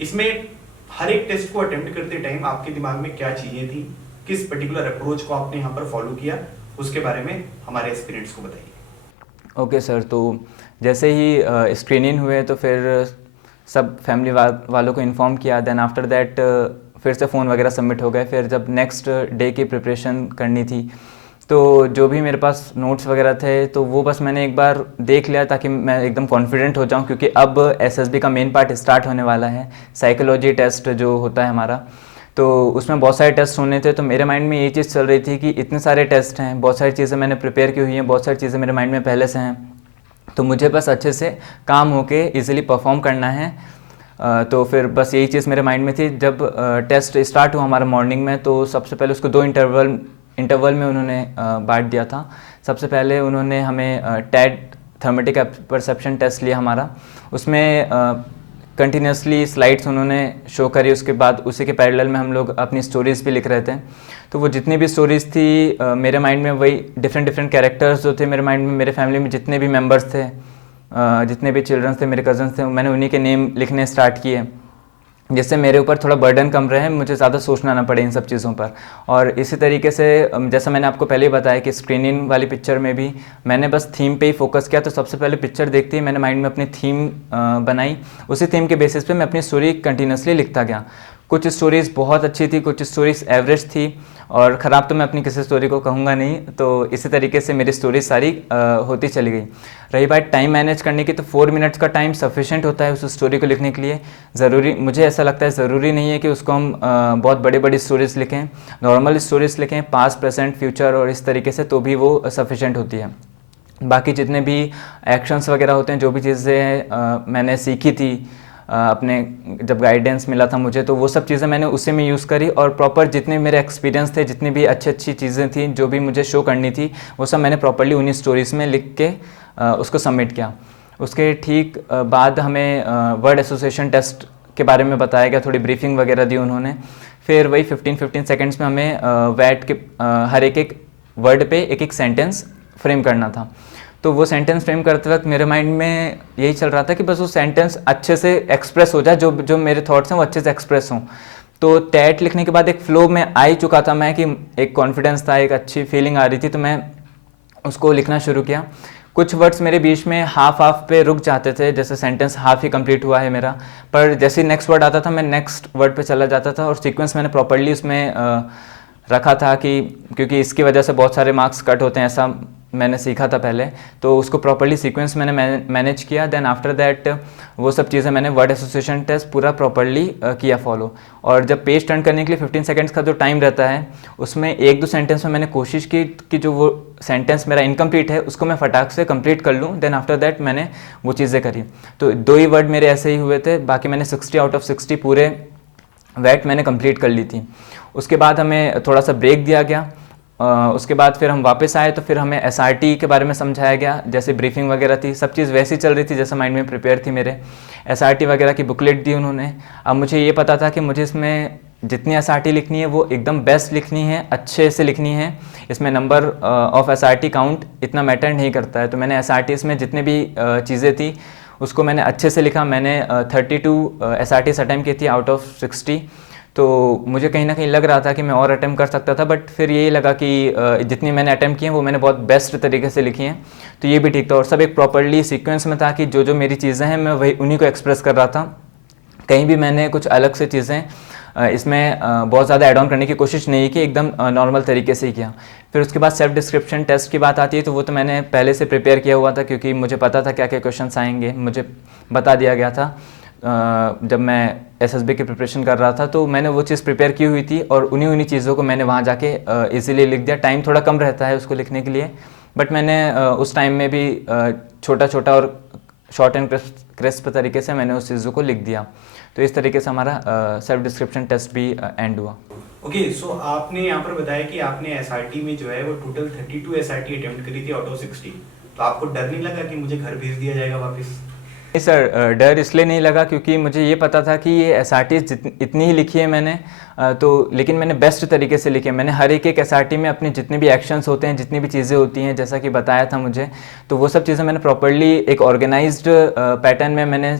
इसमें हर एक टेस्ट को अटेम्प्ट करते टाइम आपके दिमाग में क्या चीजें थी, किस पर्टिकुलर अप्रोच को आपने यहाँ पर फॉलो किया, उसके बारे में हमारे एक्सपीरियंस को बताइए। ओके सर, तो जैसे ही स्क्रीनिंग हुए तो फिर सब फैमिली वालों को इन्फॉर्म किया। देन आफ्टर दैट फिर से फ़ोन वगैरह सबमिट हो गए। फिर जब नेक्स्ट डे की प्रिपरेशन करनी थी तो जो भी मेरे पास नोट्स वगैरह थे तो वो बस मैंने एक बार देख लिया ताकि मैं एकदम कॉन्फिडेंट हो जाऊं, क्योंकि अब एसएसबी का मेन पार्ट स्टार्ट होने वाला है, साइकोलॉजी टेस्ट जो होता है हमारा। तो उसमें बहुत सारे टेस्ट होने थे, तो मेरे माइंड में ये चीज़ चल रही थी कि इतने सारे टेस्ट हैं, बहुत सारी चीज़ें मैंने प्रिपेयर की हुई हैं, बहुत सारी चीज़ें मेरे माइंड में पहले से हैं, तो मुझे बस अच्छे से काम होके इजीली परफॉर्म करना है। तो फिर बस यही चीज़ मेरे माइंड में थी। जब टेस्ट स्टार्ट हुआ हमारा मॉर्निंग में तो सबसे पहले उसको 2 इंटरवल में उन्होंने बांट दिया था। सबसे पहले उन्होंने हमें टैड थर्मेटिक परसेप्शन टेस्ट लिया हमारा, उसमें कंटिन्यूसली स्लाइड्स उन्होंने शो करी। उसके बाद उसी के पैरेलल में हम लोग अपनी स्टोरीज़ भी लिख रहे थे। तो वो जितनी भी स्टोरीज़ थी मेरे माइंड में वही डिफरेंट कैरेक्टर्स जो थे मेरे माइंड में, मेरे फैमिली में जितने भी मेम्बर्स थे, जितने भी चिल्ड्रंस थे, मेरे कज़न्स थे, मैंने उन्हीं के नेम लिखने स्टार्ट किए, जिससे मेरे ऊपर थोड़ा बर्डन कम रहे, मुझे ज़्यादा सोचना ना पड़े इन सब चीज़ों पर। और इसी तरीके से जैसा मैंने आपको पहले ही बताया कि स्क्रीनिंग वाली पिक्चर में भी मैंने बस थीम पे ही फोकस किया। तो सबसे पहले पिक्चर देखते ही मैंने माइंड में अपनी थीम बनाई, उसी थीम के बेसिस पे मैं अपनी स्टोरी कंटिन्यूसली लिखता गया। कुछ स्टोरीज़ बहुत अच्छी थी, कुछ स्टोरीज़ एवरेज थी, और ख़राब तो मैं अपनी किसी स्टोरी को कहूँगा नहीं। तो इसी तरीके से मेरी स्टोरी सारी होती चली गई। रही बात टाइम मैनेज करने की, तो 4 मिनट्स का टाइम सफिशिएंट होता है उस स्टोरी को लिखने के लिए। ज़रूरी, मुझे ऐसा लगता है ज़रूरी नहीं है कि उसको हम बहुत बड़ी स्टोरीज़ लिखें, नॉर्मल स्टोरीज़ लिखें, पास्ट, प्रेजेंट, फ्यूचर और इस तरीके से, तो भी वो सफिशिएंट होती है। बाकी जितने भी एक्शंस वगैरह होते हैं, जो भी चीज़ें मैंने सीखी थी अपने जब गाइडेंस मिला था मुझे, तो वो सब चीज़ें मैंने उसी में यूज़ करी। और प्रॉपर जितने मेरे एक्सपीरियंस थे, जितनी भी अच्छी चीज़ें थी जो भी मुझे शो करनी थी, वो सब मैंने प्रॉपर्ली उन्हीं स्टोरीज़ में लिख के उसको सबमिट किया। उसके ठीक बाद हमें वर्ड एसोसिएशन टेस्ट के बारे में बताया गया, थोड़ी ब्रीफिंग वगैरह दी उन्होंने। फिर वही 15 सेकेंड्स में हमें वैट के हर एक वर्ड पे एक सेंटेंस फ्रेम करना था। तो वो सेंटेंस फ्रेम करते वक्त मेरे माइंड में यही चल रहा था कि बस वो सेंटेंस अच्छे से एक्सप्रेस हो जाए, जो मेरे थॉट्स हैं वो अच्छे से एक्सप्रेस हों। तो टैट लिखने के बाद एक फ्लो में आ ही चुका था मैं, कि एक कॉन्फिडेंस था, एक अच्छी फीलिंग आ रही थी, तो मैं उसको लिखना शुरू किया। कुछ वर्ड्स मेरे बीच में हाफ पे रुक जाते थे, जैसे सेंटेंस हाफ ही कंप्लीट हुआ है मेरा, पर जैसे नेक्स्ट वर्ड आता था मैं नेक्स्ट वर्ड पे चला जाता था। और सीक्वेंस मैंने प्रॉपर्ली उसमें रखा था, कि क्योंकि इसकी वजह से बहुत सारे मार्क्स कट होते हैं, ऐसा मैंने सीखा था पहले। तो उसको प्रॉपर्ली सीक्वेंस मैंने मैनेज किया। देन आफ्टर दैट वो सब चीज़ें मैंने वर्ड एसोसिएशन टेस्ट पूरा प्रॉपर्ली किया फॉलो। और जब पेज टर्न करने के लिए 15 सेकेंड्स का जो टाइम रहता है, उसमें 1-2 सेंटेंस में मैंने कोशिश की कि जो वो सेंटेंस मेरा इनकम्प्लीट है उसको मैं फटाक से कंप्लीट कर लूँ। देन आफ्टर दैट मैंने वो चीज़ें करी। तो 2 ही वर्ड मेरे ऐसे ही हुए थे, बाकी मैंने 60 आउट ऑफ 60 पूरे वैट मैंने कंप्लीट कर ली थी। उसके बाद हमें थोड़ा सा ब्रेक दिया गया। उसके बाद फिर हम वापस आए, तो फिर हमें SRT के बारे में समझाया गया। जैसे ब्रीफिंग वगैरह थी, सब चीज़ वैसी चल रही थी जैसा माइंड में प्रिपेयर थी मेरे। SRT वगैरह की बुकलेट दी उन्होंने। अब मुझे ये पता था कि मुझे इसमें जितनी SRT लिखनी है वो एकदम बेस्ट लिखनी है, अच्छे से लिखनी है। इसमें नंबर ऑफ SRT काउंट इतना मैटर नहीं करता है। तो मैंने SRTs में जितने भी चीज़ें थी उसको मैंने अच्छे से लिखा। मैंने 32 SRTs अटैम्प्ट की थी आउट ऑफ 60। तो मुझे कहीं ना कहीं लग रहा था कि मैं और अटैम्प्ट कर सकता था, बट फिर यही लगा कि जितनी मैंने अटैम्प्ट किए हैं वो मैंने बहुत बेस्ट तरीके से लिखी हैं, तो ये भी ठीक था। और सब एक प्रॉपर्ली सीक्वेंस में था कि जो मेरी चीज़ें हैं मैं वही उन्हीं को एक्सप्रेस कर रहा था। कहीं भी मैंने कुछ अलग से चीज़ें इसमें बहुत ज़्यादा एड ऑन करने की कोशिश नहीं की, एकदम नॉर्मल तरीके से ही किया। फिर उसके बाद सेल्फ डिस्क्रिप्शन टेस्ट की बात आती है, तो वो तो मैंने पहले से प्रिपेयर किया हुआ था, क्योंकि मुझे पता था क्या क्या क्वेश्चंस आएंगे, मुझे बता दिया गया था जब मैं SSB की प्रिपरेशन कर रहा था। तो मैंने वो चीज़ प्रिपेयर की हुई थी और उन्हीं चीज़ों को मैंने वहाँ जाके इजीली लिख दिया। टाइम थोड़ा कम रहता है उसको लिखने के लिए, बट मैंने उस टाइम में भी छोटा और शॉर्ट एंड क्रिस्प तरीके से मैंने उस चीज़ों को लिख दिया। तो इस तरीके से हमारा सेल्फ डिस्क्रिप्शन टेस्ट भी एंड हुआ। ओके, सो आपने यहाँ पर बताया कि आपने SRT में जो है वो टोटल 32 SRT अटेम्प्ट करी थी आउट ऑफ 60। तो आपको डर नहीं लगा कि मुझे घर भेज दिया जाएगा वापस? नहीं सर, डर इसलिए नहीं लगा क्योंकि मुझे ये पता था कि ये SRTs इतनी ही लिखी है मैंने, तो लेकिन मैंने बेस्ट तरीके से लिखी है। मैंने हर एक SRT में अपने जितने भी एक्शंस होते हैं, जितनी भी चीज़ें होती हैं, जैसा कि बताया था मुझे, तो वो सब चीज़ें मैंने प्रॉपर्ली एक ऑर्गेनाइज्ड पैटर्न में मैंने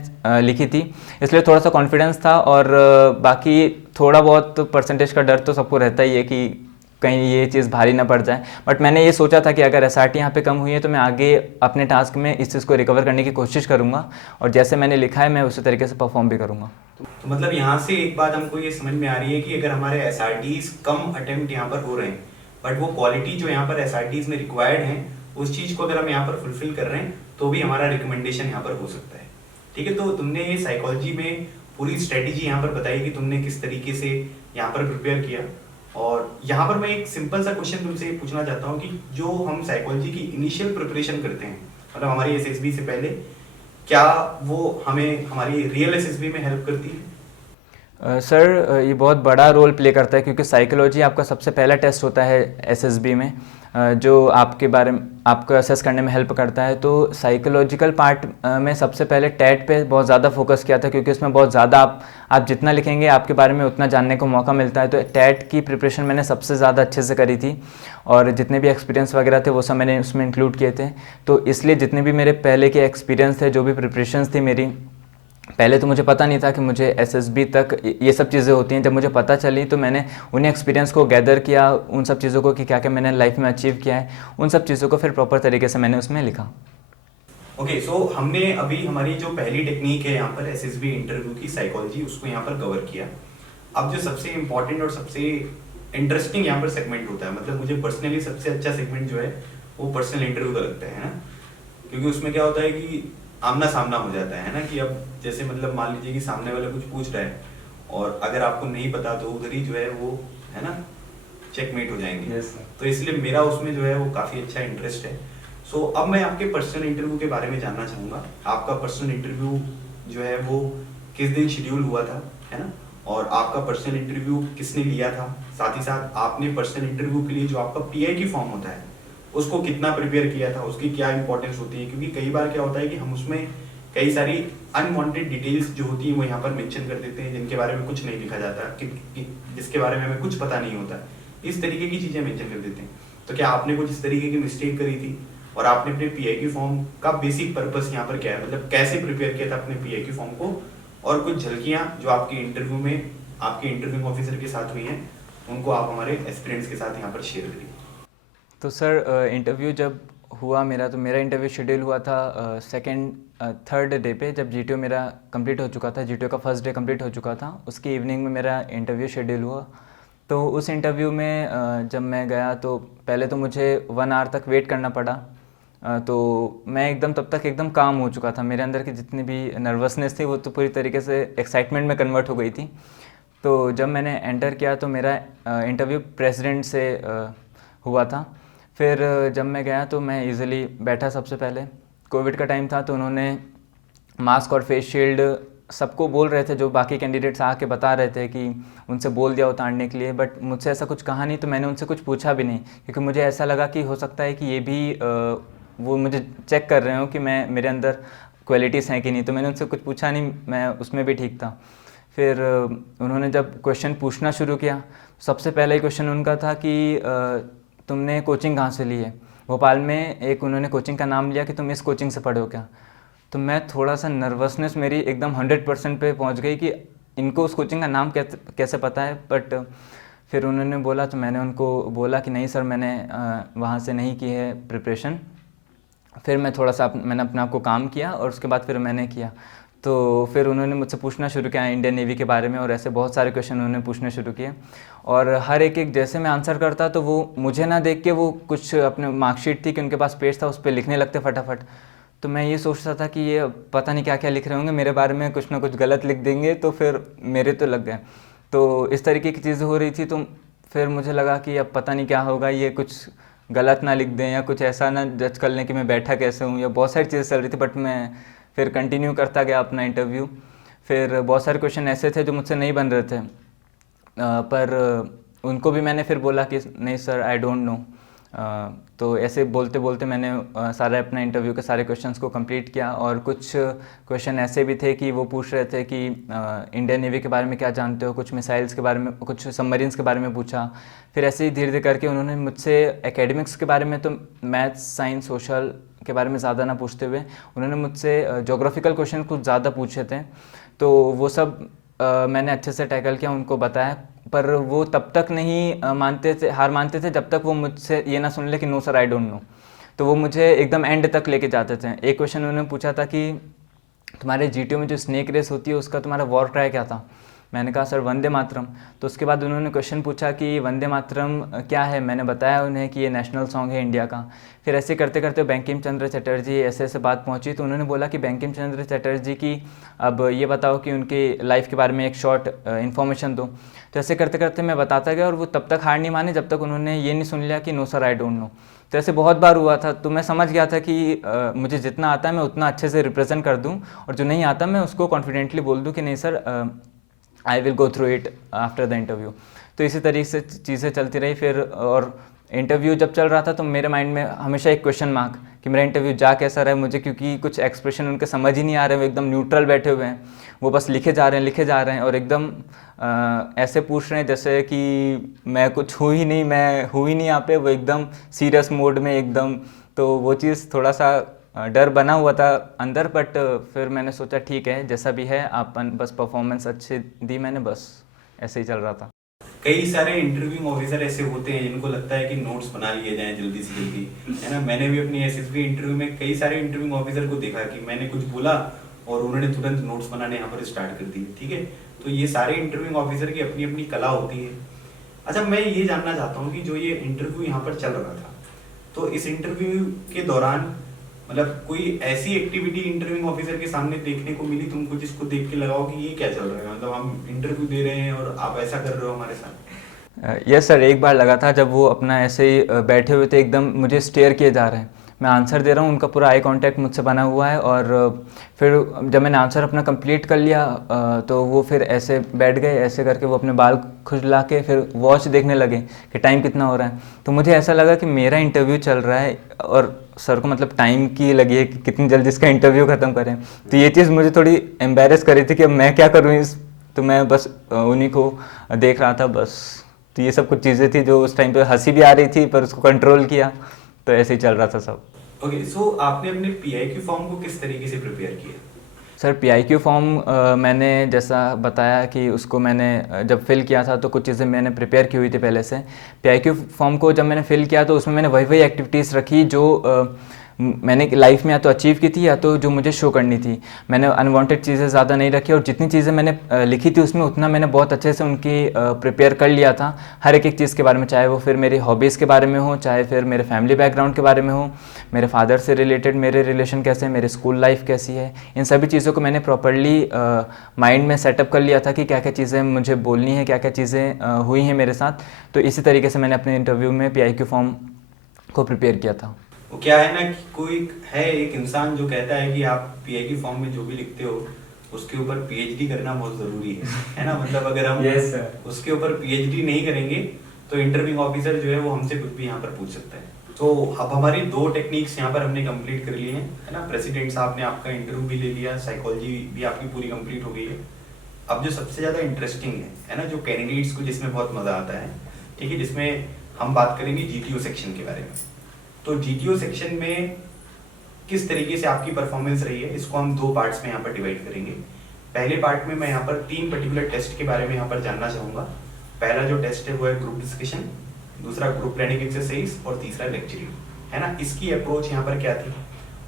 लिखी थी। इसलिए थोड़ा सा कॉन्फिडेंस था। और बाकी थोड़ा बहुत परसेंटेज का डर तो सबको रहता ही है कि कहीं ये चीज़ भारी ना पड़ जाए, बट मैंने ये सोचा था कि अगर SRT यहाँ पे कम हुई है तो मैं आगे अपने टास्क में इस चीज़ को रिकवर करने की कोशिश करूँगा, और जैसे मैंने लिखा है मैं उसी तरीके से परफॉर्म भी करूँगा। तो मतलब यहाँ से एक बात हमको ये समझ में आ रही है कि अगर हमारे SRTs कम अटेम्प्ट यहाँ पर हो रहे हैं, बट वो क्वालिटी जो यहाँ पर SRTs में रिक्वायर्ड है, उस चीज़ को अगर हम यहाँ पर फुलफिल कर रहे हैं तो भी हमारा रिकमेंडेशन यहाँ पर हो सकता है। ठीक है, तो तुमने ये साइकोलॉजी में पूरी स्ट्रेटेजी यहाँ पर बताई कि तुमने किस तरीके से यहाँ पर प्रिपेयर किया। और यहाँ पर मैं एक सिंपल सा क्वेश्चन तुमसे पूछना चाहता हूँ कि जो हम साइकोलॉजी की इनिशियल प्रिपरेशन करते हैं, मतलब हमारी SSB से पहले, क्या वो हमें हमारी रियल SSB में हेल्प करती है? सर ये बहुत बड़ा रोल प्ले करता है क्योंकि साइकोलॉजी आपका सबसे पहला टेस्ट होता है एसएसबी में, जो आपके बारे में आपको असेस करने में हेल्प करता है। तो साइकोलॉजिकल पार्ट में सबसे पहले टैट पे बहुत ज़्यादा फोकस किया था क्योंकि उसमें बहुत ज़्यादा आप जितना लिखेंगे आपके बारे में उतना जानने को मौका मिलता है। तो टैट की प्रिपरेशन मैंने सबसे ज़्यादा अच्छे से करी थी और जितने भी एक्सपीरियंस वगैरह थे वो सब मैंने उसमें इंक्लूड किए थे। तो इसलिए जितने भी मेरे पहले के एक्सपीरियंस थे, जो भी प्रिपरेशंस थी मेरी, पहले तो मुझे पता नहीं था कि मुझे एसएसबी तक ये सब चीज़ें होती हैं। जब मुझे पता चली तो मैंने उन्हें एक्सपीरियंस को गैदर किया, उन सब चीज़ों को कि क्या क्या मैंने लाइफ में अचीव किया है, उन सब चीज़ों को फिर प्रॉपर तरीके से मैंने उसमें लिखा। ओके, सो हमने अभी हमारी जो पहली टेक्निक है यहाँ पर एसएसबी इंटरव्यू की साइकोलॉजी, उसको यहाँ पर कवर किया। अब जो सबसे इम्पोर्टेंट और सबसे इंटरेस्टिंग यहाँ पर सेगमेंट होता है, मतलब मुझे पर्सनली सबसे अच्छा सेगमेंट जो है वो पर्सनल इंटरव्यू का लगता है ना, क्योंकि उसमें क्या होता है कि आमना सामना हो जाता है ना, कि अब जैसे मतलब मान लीजिए कि सामने वाला कुछ पूछ रहा है और अगर आपको नहीं पता तो उधर ही जो है वो है ना चेकमेट हो जाएंगे। तो इसलिए मेरा उसमें जो है वो काफ़ी अच्छा इंटरेस्ट है। सो अब मैं आपके पर्सनल इंटरव्यू के बारे में जानना चाहूँगा। आपका पर्सनल इंटरव्यू जो है वो किस दिन शेड्यूल हुआ था, है ना, और आपका पर्सनल इंटरव्यू किसने लिया था, साथ ही साथ आपने पर्सनल इंटरव्यू के लिए जो आपका पीआईक्यू फॉर्म होता है उसको कितना प्रिपेयर किया था, उसकी क्या इंपॉर्टेंस होती है, क्योंकि कई बार क्या होता है कि हम उसमें कई सारी अनवांटेड डिटेल्स जो होती है वो यहाँ पर मेंशन कर देते हैं, जिनके बारे में कुछ नहीं लिखा जाता, जिसके बारे में हमें कुछ पता नहीं होता, इस तरीके की चीज़ें मेंशन कर देते हैं। तो क्या आपने कुछ इस तरीके की मिस्टेक करी थी और आपने अपने पीआईक्यू फॉर्म का बेसिक पर्पस यहाँ पर क्या है, मतलब कैसे प्रिपेयर किया था अपने पीआईक्यू फॉर्म को, और कुछ झलकियाँ जो आपके इंटरव्यू में आपके इंटरव्यू ऑफिसर के साथ हुई हैं उनको आप हमारे एक्सपीरियंस के साथ यहाँ पर शेयर करिए। तो सर इंटरव्यू जब हुआ मेरा, तो मेरा इंटरव्यू शेड्यूल हुआ था थर्ड डे पे, जब जीटीओ मेरा कंप्लीट हो चुका था, जीटीओ का फर्स्ट डे कंप्लीट हो चुका था, उसकी इवनिंग में मेरा इंटरव्यू शेड्यूल हुआ। तो उस इंटरव्यू में जब मैं गया तो पहले तो मुझे 1 आवर तक वेट करना पड़ा। तो मैं एकदम तब तक एकदम काम हो चुका था, मेरे अंदर की जितनी भी नर्वसनेस थी वो तो पूरी तरीके से एक्साइटमेंट में कन्वर्ट हो गई थी। तो जब मैंने एंटर किया तो मेरा इंटरव्यू प्रेसिडेंट से हुआ था। फिर जब मैं गया तो मैं इजीली बैठा, सबसे पहले कोविड का टाइम था तो उन्होंने मास्क और फेस शील्ड सबको बोल रहे थे, जो बाकी कैंडिडेट्स आके बता रहे थे कि उनसे बोल दिया उतारने के लिए, बट मुझसे ऐसा कुछ कहा नहीं, तो मैंने उनसे कुछ पूछा भी नहीं क्योंकि मुझे ऐसा लगा कि हो सकता है कि ये भी वो मुझे चेक कर रहे हो कि मैं मेरे अंदर क्वालिटीज़ हैं कि नहीं, तो मैंने उनसे कुछ पूछा नहीं, मैं उसमें भी ठीक था। फिर उन्होंने जब क्वेश्चन पूछना शुरू किया, सबसे पहला ही क्वेश्चन उनका था कि तुमने कोचिंग कहाँ से ली है। भोपाल में एक उन्होंने कोचिंग का नाम लिया कि तुम इस कोचिंग से पढ़े हो क्या। तो मैं थोड़ा सा नर्वसनेस मेरी एकदम 100% पे पहुंच गई कि इनको उस कोचिंग का नाम कैसे पता है। बट फिर उन्होंने बोला तो मैंने उनको बोला कि नहीं सर, मैंने वहाँ से नहीं की है प्रिपरेशन। फिर मैं थोड़ा सा मैंने अपने आप को काम किया और उसके बाद फिर मैंने किया। तो फिर उन्होंने मुझसे पूछना शुरू किया इंडियन नेवी के बारे में, और ऐसे बहुत सारे क्वेश्चन उन्होंने पूछने शुरू किए, और हर एक जैसे मैं आंसर करता तो वो मुझे ना देख के वो कुछ अपने मार्कशीट थी कि उनके पास पेज था उस पर लिखने लगते फटाफट। तो मैं ये सोचता था कि ये पता नहीं क्या क्या लिख रहे होंगे, मेरे बारे में कुछ ना कुछ गलत लिख देंगे तो फिर मेरे तो लग गए। तो इस तरीके की चीज़ें हो रही थी। तो फिर मुझे लगा कि अब पता नहीं क्या होगा, ये कुछ गलत ना लिख दें या कुछ ऐसा ना जज कर लें कि मैं बैठा कैसे हूँ, या बहुत सारी चीज़ें चल रही थी। बट मैं फिर कंटिन्यू करता गया अपना इंटरव्यू। फिर बहुत सारे क्वेश्चन ऐसे थे जो मुझसे नहीं बन रहे थे, पर उनको भी मैंने फिर बोला कि नहीं सर आई डोंट नो। तो ऐसे बोलते बोलते मैंने सारे अपना इंटरव्यू के सारे क्वेश्चंस को कंप्लीट किया। और कुछ क्वेश्चन ऐसे भी थे कि वो पूछ रहे थे कि इंडियन नेवी के बारे में क्या जानते हो, कुछ मिसाइल्स के बारे में, कुछ सबमरीन्स के बारे में पूछा। फिर ऐसे ही धीरे धीरे करके उन्होंने मुझसे एकेडमिक्स के बारे में, तो मैथ्स साइंस सोशल के बारे में ज़्यादा ना पूछते हुए उन्होंने मुझसे जोग्राफिकल क्वेश्चन कुछ ज़्यादा पूछे थे। तो वो सब मैंने अच्छे से टैकल किया, उनको बताया। पर वो तब तक नहीं मानते थे, हार मानते थे जब तक वो मुझसे ये ना सुन ले कि no sir I don't know. तो वो मुझे एकदम एंड तक लेके जाते थे। एक क्वेश्चन उन्होंने पूछा था कि तुम्हारे जीटीओ में जो स्नेक रेस होती है उसका तुम्हारा वॉर क्राई क्या था। मैंने कहा सर वंदे मातरम। तो उसके बाद उन्होंने क्वेश्चन पूछा कि वंदे मातरम क्या है। मैंने बताया उन्हें कि ये नेशनल सॉन्ग है इंडिया का। फिर ऐसे करते करते बंकिम चंद्र चटर्जी ऐसे ऐसे बात पहुंची। तो उन्होंने बोला कि बंकिम चंद्र चटर्जी की अब ये बताओ कि उनकी लाइफ के बारे में एक शॉर्ट इन्फॉर्मेशन दो। तो ऐसे करते करते मैं बताता गया और वो तब तक हार नहीं माने जब तक उन्होंने ये नहीं सुन लिया कि no sir I don't know. तो ऐसे बहुत बार हुआ था। तो मैं समझ गया था कि मुझे जितना आता है मैं उतना अच्छे से रिप्रेजेंट कर दूं, और जो नहीं आता मैं उसको कॉन्फिडेंटली बोल दूं कि नहीं sir I will go through it after the interview. तो इसी तरीके से चीज़ें चलती रही फिर। और इंटरव्यू जब चल रहा था तो मेरे माइंड में हमेशा एक क्वेश्चन मार्क कि मेरा इंटरव्यू जा कैसा रहा है मुझे, क्योंकि कुछ एक्सप्रेशन उनके समझ ही नहीं आ रहे, वो एकदम न्यूट्रल बैठे हुए हैं, वो बस लिखे जा रहे हैं लिखे जा रहे हैं और एकदम ऐसे पूछ रहे हैं जैसे कि मैं कुछ हूँ ही नहीं, मैं हूँ ही नहीं यहाँ पे, वो एकदम सीरियस मोड में एकदम। तो वो चीज़ थोड़ा सा डर बना हुआ था अंदर, बट फिर मैंने सोचा ठीक है जैसा भी है अपन बस परफॉर्मेंस अच्छी दी मैंने, बस ऐसे ही चल रहा था। कई सारे इंटरव्यू ऑफिसर ऐसे होते हैं जिनको लगता है कि नोट्स बना लिए जाएं जल्दी से जल्दी, है ना। मैंने भी अपनी एसएसबी इंटरव्यू में कई सारे इंटरव्यू ऑफिसर को देखा कि मैंने कुछ बोला और उन्होंने तुरंत नोट्स बनाने यहाँ पर स्टार्ट कर दिए, ठीक है। तो ये सारे इंटरव्यू ऑफिसर की अपनी अपनी कला होती है। अच्छा, मैं ये जानना चाहता हूँ कि जो ये इंटरव्यू यहाँ पर चल रहा था, तो इस इंटरव्यू के दौरान मतलब कोई ऐसी एक्टिविटी इंटरव्यू ऑफिसर के सामने देखने को मिली तुमको जिसको देख के लगाओ कि ये क्या चल रहा है, मतलब हम इंटरव्यू दे रहे हैं और आप ऐसा कर रहे हो हमारे साथ? यस सर, एक बार लगा था जब वो अपना ऐसे ही बैठे हुए थे, एकदम मुझे स्टेयर किए जा रहे हैं, मैं आंसर दे रहा हूँ, उनका पूरा आई कांटेक्ट मुझसे बना हुआ है। और फिर जब मैंने आंसर अपना कंप्लीट कर लिया तो वो फिर ऐसे बैठ गए, ऐसे करके वो अपने बाल खुजला के फिर वॉच देखने लगे कि टाइम कितना हो रहा है। तो मुझे ऐसा लगा कि मेरा इंटरव्यू चल रहा है और सर को मतलब टाइम की लगी है कि कितनी जल्दी इसका इंटरव्यू ख़त्म करें। तो ये चीज़ मुझे थोड़ी एम्बेरस कर रही थी कि अब मैं क्या करूँ इस, तो मैं बस उन्हीं को देख रहा था बस। तो ये सब कुछ चीज़ें थी जो उस टाइम पे हंसी भी आ रही थी पर उसको कंट्रोल किया, तो ऐसे ही चल रहा था सब। ओके, सो आपने अपने पीआईक्यू फॉर्म को किस तरीके से प्रिपेयर किया? सर पीआईक्यू फॉर्म मैंने जैसा बताया कि उसको मैंने जब फिल किया था तो कुछ चीज़ें मैंने प्रिपेयर की हुई थी पहले से। पीआईक्यू फॉर्म को जब मैंने फिल किया तो उसमें मैंने वही वही एक्टिविटीज़ रखी जो मैंने लाइफ में या तो अचीव की थी या तो जो मुझे शो करनी थी। मैंने अनवांटेड चीज़ें ज़्यादा नहीं रखी और जितनी चीज़ें मैंने लिखी थी उसमें उतना मैंने बहुत अच्छे से उनकी प्रिपेयर कर लिया था, हर एक चीज़ के बारे में, चाहे वो फिर मेरी हॉबीज़ के बारे में हो, चाहे फिर मेरे फैमिली बैकग्राउंड के बारे में हो, मेरे फादर से रिलेटेड मेरे रिलेशन कैसे हैं, मेरी स्कूल लाइफ कैसी है, इन सभी चीज़ों को मैंने प्रॉपरली माइंड में सेटअप कर लिया था कि क्या क्या चीज़ें मुझे बोलनी है, क्या क्या चीज़ें हुई हैं मेरे साथ। तो इसी तरीके से मैंने अपने इंटरव्यू में पीआईक्यू फॉर्म को प्रिपेयर किया था। वो क्या है ना कि कोई है एक इंसान जो कहता है कि आप पीआईक्यू फॉर्म में जो भी लिखते हो उसके ऊपर पीएचडी करना बहुत जरूरी है ना। मतलब अगर हम Yes, sir. उसके ऊपर पीएचडी नहीं करेंगे तो इंटरव्यू ऑफिसर जो है वो हमसे कुछ भी यहाँ पर पूछ सकता है। तो अब हमारी 2 टेक्निक्स यहाँ पर हमने कंप्लीट कर ली हैं, है ना। प्रेसिडेंट साहब ने आपका इंटरव्यू भी ले लिया, साइकोलॉजी भी आपकी पूरी कंप्लीट हो गई है। अब जो सबसे ज़्यादा इंटरेस्टिंग है ना, जो कैंडिडेट्स को जिसमें बहुत मज़ा आता है, ठीक है, जिसमें हम बात करेंगे जीटीओ सेक्शन के बारे में। तो जीटीओ सेक्शन में किस तरीके से आपकी परफॉर्मेंस रही है, इसको हम 2 पार्ट्स में यहाँ पर डिवाइड करेंगे। पहले पार्ट में मैं यहाँ पर 3 पर्टिकुलर टेस्ट के बारे में यहाँ पर जानना चाहूँगा। पहला जो टेस्ट है वो है ग्रुप डिस्कशन, दूसरा ग्रुप प्लानिंग एक्सरसाइज और तीसरा लेक्चरिंग, है ना। इसकी अप्रोच यहाँ पर क्या थी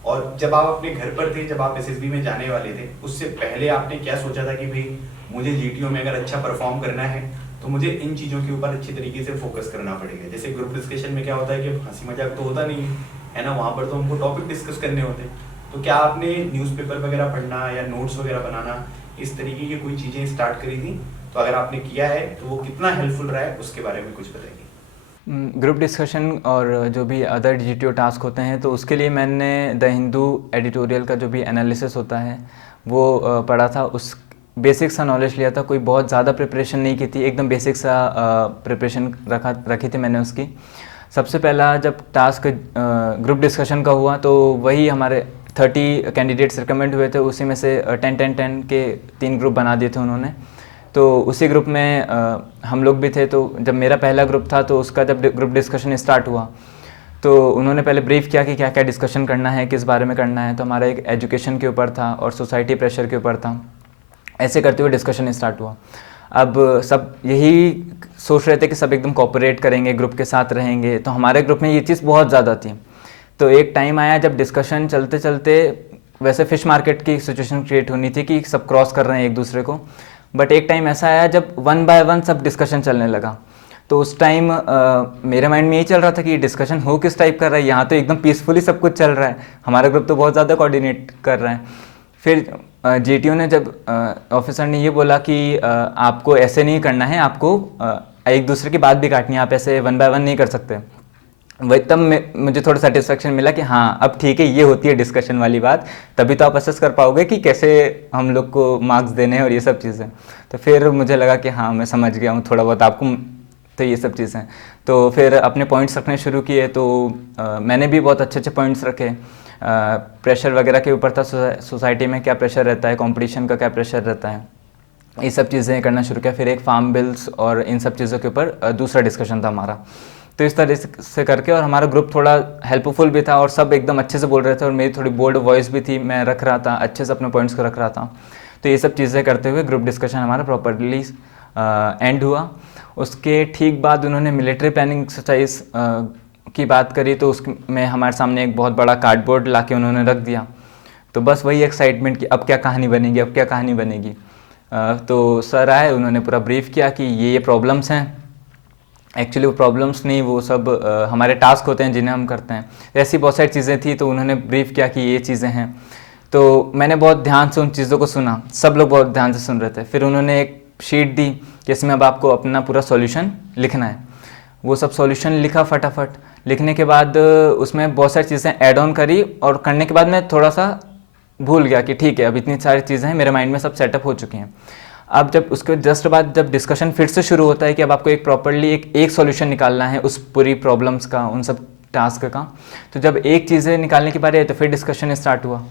और जब आप अपने घर पर थे, जब आप एसएसबी में जाने वाले थे, उससे पहले आपने क्या सोचा था कि भाई मुझे जीटीओ में अगर अच्छा परफॉर्म करना है तो मुझे इन चीज़ों के ऊपर अच्छी तरीके से फोकस करना पड़ेगा। जैसे ग्रुप डिस्कशन में क्या होता है कि हंसी मजाक तो होता नहीं है ना, वहाँ पर तो हमको टॉपिक डिस्कस करने होते हैं। तो क्या आपने न्यूज़पेपर वगैरह पढ़ना या नोट्स वगैरह बनाना, इस तरीके की कोई चीज़ें स्टार्ट करी थी? तो अगर आपने किया है तो वो कितना हेल्पफुल रहा है उसके बारे में कुछ बताइए। ग्रुप डिस्कशन और जो भी अदर जीटीओ टास्क होते हैं तो उसके लिए मैंने द हिंदू एडिटोरियल का जो भी एनालिसिस होता है वो पढ़ा था, उस बेसिक सा नॉलेज लिया था, कोई बहुत ज़्यादा प्रिपरेशन नहीं की थी, एकदम बेसिक सा प्रिपरेशन रखी थी मैंने उसकी। सबसे पहला जब टास्क ग्रुप डिस्कशन का हुआ तो वही हमारे 30 कैंडिडेट्स रिकमेंड हुए थे, उसी में से 10-10-10 के 3 ग्रुप बना दिए थे उन्होंने। तो उसी ग्रुप में हम लोग भी थे। तो जब मेरा पहला ग्रुप था तो उसका जब ग्रुप डिस्कशन स्टार्ट हुआ तो उन्होंने पहले ब्रीफ किया कि क्या क्या डिस्कशन करना है, किस बारे में करना है। तो हमारा एक एजुकेशन के ऊपर था और सोसाइटी प्रेशर के ऊपर था। ऐसे करते हुए डिस्कशन स्टार्ट हुआ। अब सब यही सोच रहे थे कि सब एकदम कोऑपरेट करेंगे, ग्रुप के साथ रहेंगे। तो हमारे ग्रुप में ये चीज़ बहुत ज़्यादा थी। तो एक टाइम आया जब डिस्कशन चलते चलते वैसे फ़िश मार्केट की सिचुएशन क्रिएट होनी थी कि सब क्रॉस कर रहे हैं एक दूसरे को, बट एक टाइम ऐसा आया जब 1 बाय 1 सब डिस्कशन चलने लगा। तो उस टाइम मेरे माइंड में यही चल रहा था कि ये डिस्कशन हो किस टाइप कर रहा है, यहाँ तो एकदम पीसफुली सब कुछ चल रहा है, हमारा ग्रुप तो बहुत ज़्यादा कोऑर्डिनेट कर रहा है। फिर जीटीओ ने जब ऑफिसर ने ये बोला कि आपको ऐसे नहीं करना है, आपको एक दूसरे की बात भी काटनी है, आप ऐसे 1 बाय 1 नहीं कर सकते। वही तब मुझे थोड़ा सेटिस्फेक्शन मिला कि हाँ अब ठीक है, ये होती है डिस्कशन वाली बात, तभी तो आप असेस कर पाओगे कि कैसे हम लोग को मार्क्स देने हैं और ये सब चीज़ें। तो फिर मुझे लगा कि हाँ मैं समझ गया हूँ थोड़ा बहुत आपको, तो ये सब चीज़ें। तो फिर अपने पॉइंट्स रखने शुरू किए, तो मैंने भी बहुत अच्छे अच्छे पॉइंट्स रखे। प्रेशर वगैरह के ऊपर था, सोसाइटी में क्या प्रेशर रहता है, कंपटीशन का क्या प्रेशर रहता है, ये सब चीज़ें करना शुरू किया। फिर एक फार्म बिल्स और इन सब चीज़ों के ऊपर दूसरा डिस्कशन था हमारा। तो इस तरह से करके, और हमारा ग्रुप थोड़ा हेल्पफुल भी था और सब एकदम अच्छे से बोल रहे थे, और मेरी थोड़ी बोल्ड वॉइस भी थी, मैं रख रहा था अच्छे से अपने पॉइंट्स को रख रहा था। तो ये सब चीज़ें करते हुए ग्रुप डिस्कशन हमारा प्रॉपरली एंड हुआ। उसके ठीक बाद उन्होंने मिलिट्री प्लानिंग एक्सरसाइज की बात करी, तो उसमें हमारे सामने एक बहुत बड़ा कार्डबोर्ड ला के उन्होंने रख दिया। तो बस वही एक्साइटमेंट कि अब क्या कहानी बनेगी, अब क्या कहानी बनेगी। तो सर आए, उन्होंने पूरा ब्रीफ किया कि ये प्रॉब्लम्स हैं। एक्चुअली वो प्रॉब्लम्स नहीं, वो सब हमारे टास्क होते हैं जिन्हें हम करते हैं। ऐसी बहुत सारी चीज़ें थी, तो उन्होंने ब्रीफ किया कि ये चीज़ें हैं। तो मैंने बहुत ध्यान से उन चीज़ों को सुना, सब लोग बहुत ध्यान से सुन रहे थे। फिर उन्होंने एक शीट दी जिसमें अब आपको अपना पूरा सॉल्यूशन लिखना है। वो सब सॉल्यूशन लिखा फटाफट। लिखने के बाद उसमें बहुत सारी चीज़ें ऐड ऑन करी, और करने के बाद मैं थोड़ा सा भूल गया कि ठीक है अब इतनी सारी चीज़ें हैं, मेरे माइंड में सब सेटअप हो चुकी हैं। अब जब उसके जस्ट बाद जब डिस्कशन फिर से शुरू होता है कि अब आपको एक प्रॉपरली एक सॉल्यूशन निकालना है उस पूरी प्रॉब्लम्स का, उन सब टास्क का। तो जब एक चीज़ें निकालने की बारी आई तो फिर डिस्कशन स्टार्ट हुआ।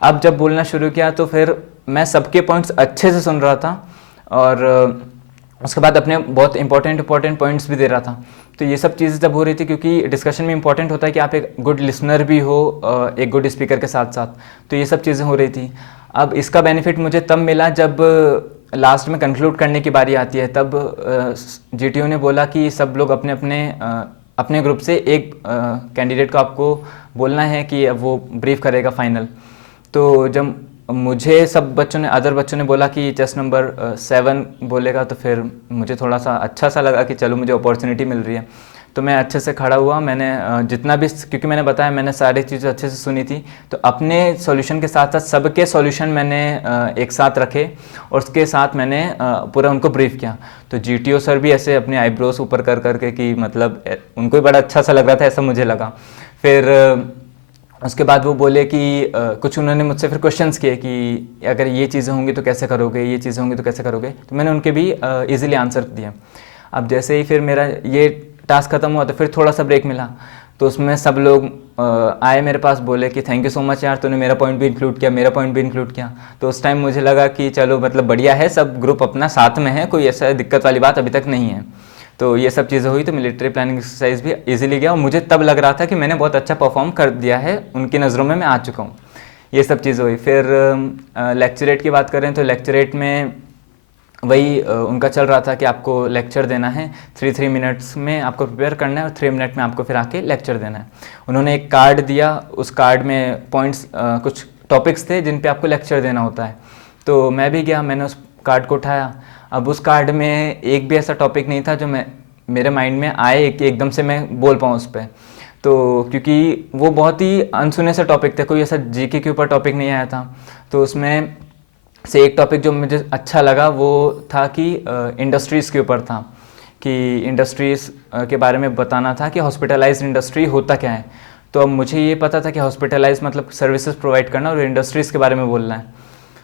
अब जब बोलना शुरू किया तो फिर मैं सबके पॉइंट्स अच्छे से सुन रहा था, और उसके बाद अपने बहुत इंपॉर्टेंट पॉइंट्स भी दे रहा था। तो ये सब चीज़ें जब हो रही थी, क्योंकि डिस्कशन में इंपॉर्टेंट होता है कि आप एक गुड लिसनर भी हो एक गुड स्पीकर के साथ साथ, तो ये सब चीज़ें हो रही थी। अब इसका बेनिफिट मुझे तब मिला जब लास्ट में कंक्लूड करने की बारी आती है। तब जीटीओ ने बोला कि सब लोग अपने अपने अपने ग्रुप से एक कैंडिडेट को आपको बोलना है कि वो ब्रीफ करेगा फाइनल। तो जब मुझे सब बच्चों ने, अदर बच्चों ने बोला कि चेस्ट नंबर 7 बोलेगा, तो फिर मुझे थोड़ा सा अच्छा सा लगा कि चलो मुझे अपॉर्चुनिटी मिल रही है। तो मैं अच्छे से खड़ा हुआ, मैंने जितना भी, क्योंकि मैंने बताया मैंने सारी चीज़ें अच्छे से सुनी थी, तो अपने सॉल्यूशन के साथ साथ सबके सॉल्यूशन मैंने एक साथ रखे, और उसके साथ मैंने पूरा उनको ब्रीफ किया। तो जीटीओ सर भी ऐसे अपने आईब्रोस ऊपर कर करके कि मतलब उनको भी बड़ा अच्छा सा लग रहा था, ऐसा मुझे लगा। फिर उसके बाद वो बोले कि कुछ उन्होंने मुझसे फिर क्वेश्चंस किए कि अगर ये चीज़ें होंगी तो कैसे करोगे, ये चीज़ें होंगी तो कैसे करोगे। तो मैंने उनके भी इजीली आंसर दिए। अब जैसे ही फिर मेरा ये टास्क ख़त्म हुआ तो फिर थोड़ा सा ब्रेक मिला, तो उसमें सब लोग आए मेरे पास, बोले कि थैंक यू सो मच यार, तूने मेरा पॉइंट भी इंक्लूड किया, मेरा पॉइंट भी इंक्लूड किया। तो उस टाइम मुझे लगा कि चलो मतलब बढ़िया है, सब ग्रुप अपना साथ में है, कोई ऐसा दिक्कत वाली बात अभी तक नहीं है। तो ये सब चीज़ें हुई, तो मिलिट्री प्लानिंग एक्सरसाइज भी इजीली गया, और मुझे तब लग रहा था कि मैंने बहुत अच्छा परफॉर्म कर दिया है, उनकी नज़रों में मैं आ चुका हूँ। ये सब चीज़ें हुई। फिर लेक्चरेट की बात करें तो लेक्चरेट में वही उनका चल रहा था कि आपको लेक्चर देना है, 3 मिनट्स में आपको प्रिपेयर करना है, और 3 मिनट में आपको फिर आके लेक्चर देना है। उन्होंने एक कार्ड दिया, उस कार्ड में पॉइंट्स कुछ टॉपिक्स थे जिन पे आपको लेक्चर देना होता है। तो मैं भी गया, मैंने उस कार्ड को उठाया। अब उस कार्ड में एक भी ऐसा टॉपिक नहीं था जो मेरे माइंड में आए कि एकदम से मैं बोल पाऊँ उस पर। तो क्योंकि वो बहुत ही अनसुने से टॉपिक थे, कोई ऐसा जीके के ऊपर टॉपिक नहीं आया था। तो उसमें से एक टॉपिक जो मुझे अच्छा लगा वो था कि इंडस्ट्रीज़ के ऊपर था, कि इंडस्ट्रीज़ के बारे में बताना था कि हॉस्पिटलाइज्ड इंडस्ट्री होता क्या है। तो अब मुझे ये पता था कि हॉस्पिटलाइज मतलब सर्विसेज प्रोवाइड करना, और इंडस्ट्रीज़ के बारे में बोलना है।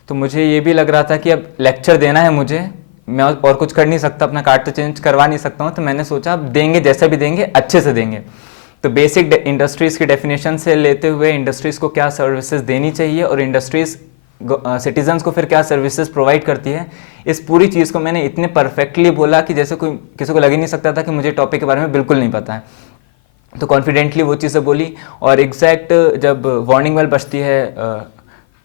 तो मुझे ये भी लग रहा था कि अब लेक्चर देना है मुझे, मैं और कुछ कर नहीं सकता, अपना कार्ड तो चेंज करवा नहीं सकता हूँ। तो मैंने सोचा अब देंगे, जैसा भी देंगे अच्छे से देंगे। तो बेसिक इंडस्ट्रीज़ की डेफिनेशन से लेते हुए इंडस्ट्रीज़ को क्या सर्विसेज देनी चाहिए, और इंडस्ट्रीज़ सिटीजन्स को फिर क्या सर्विसेज प्रोवाइड करती है, इस पूरी चीज़ को मैंने इतने परफेक्टली बोला कि जैसे कोई किसी को लग ही नहीं सकता था कि मुझे टॉपिक के बारे में बिल्कुल नहीं पता है। तो कॉन्फिडेंटली वो चीज़ें बोली, और एग्जैक्ट जब वार्निंग बेल बजती है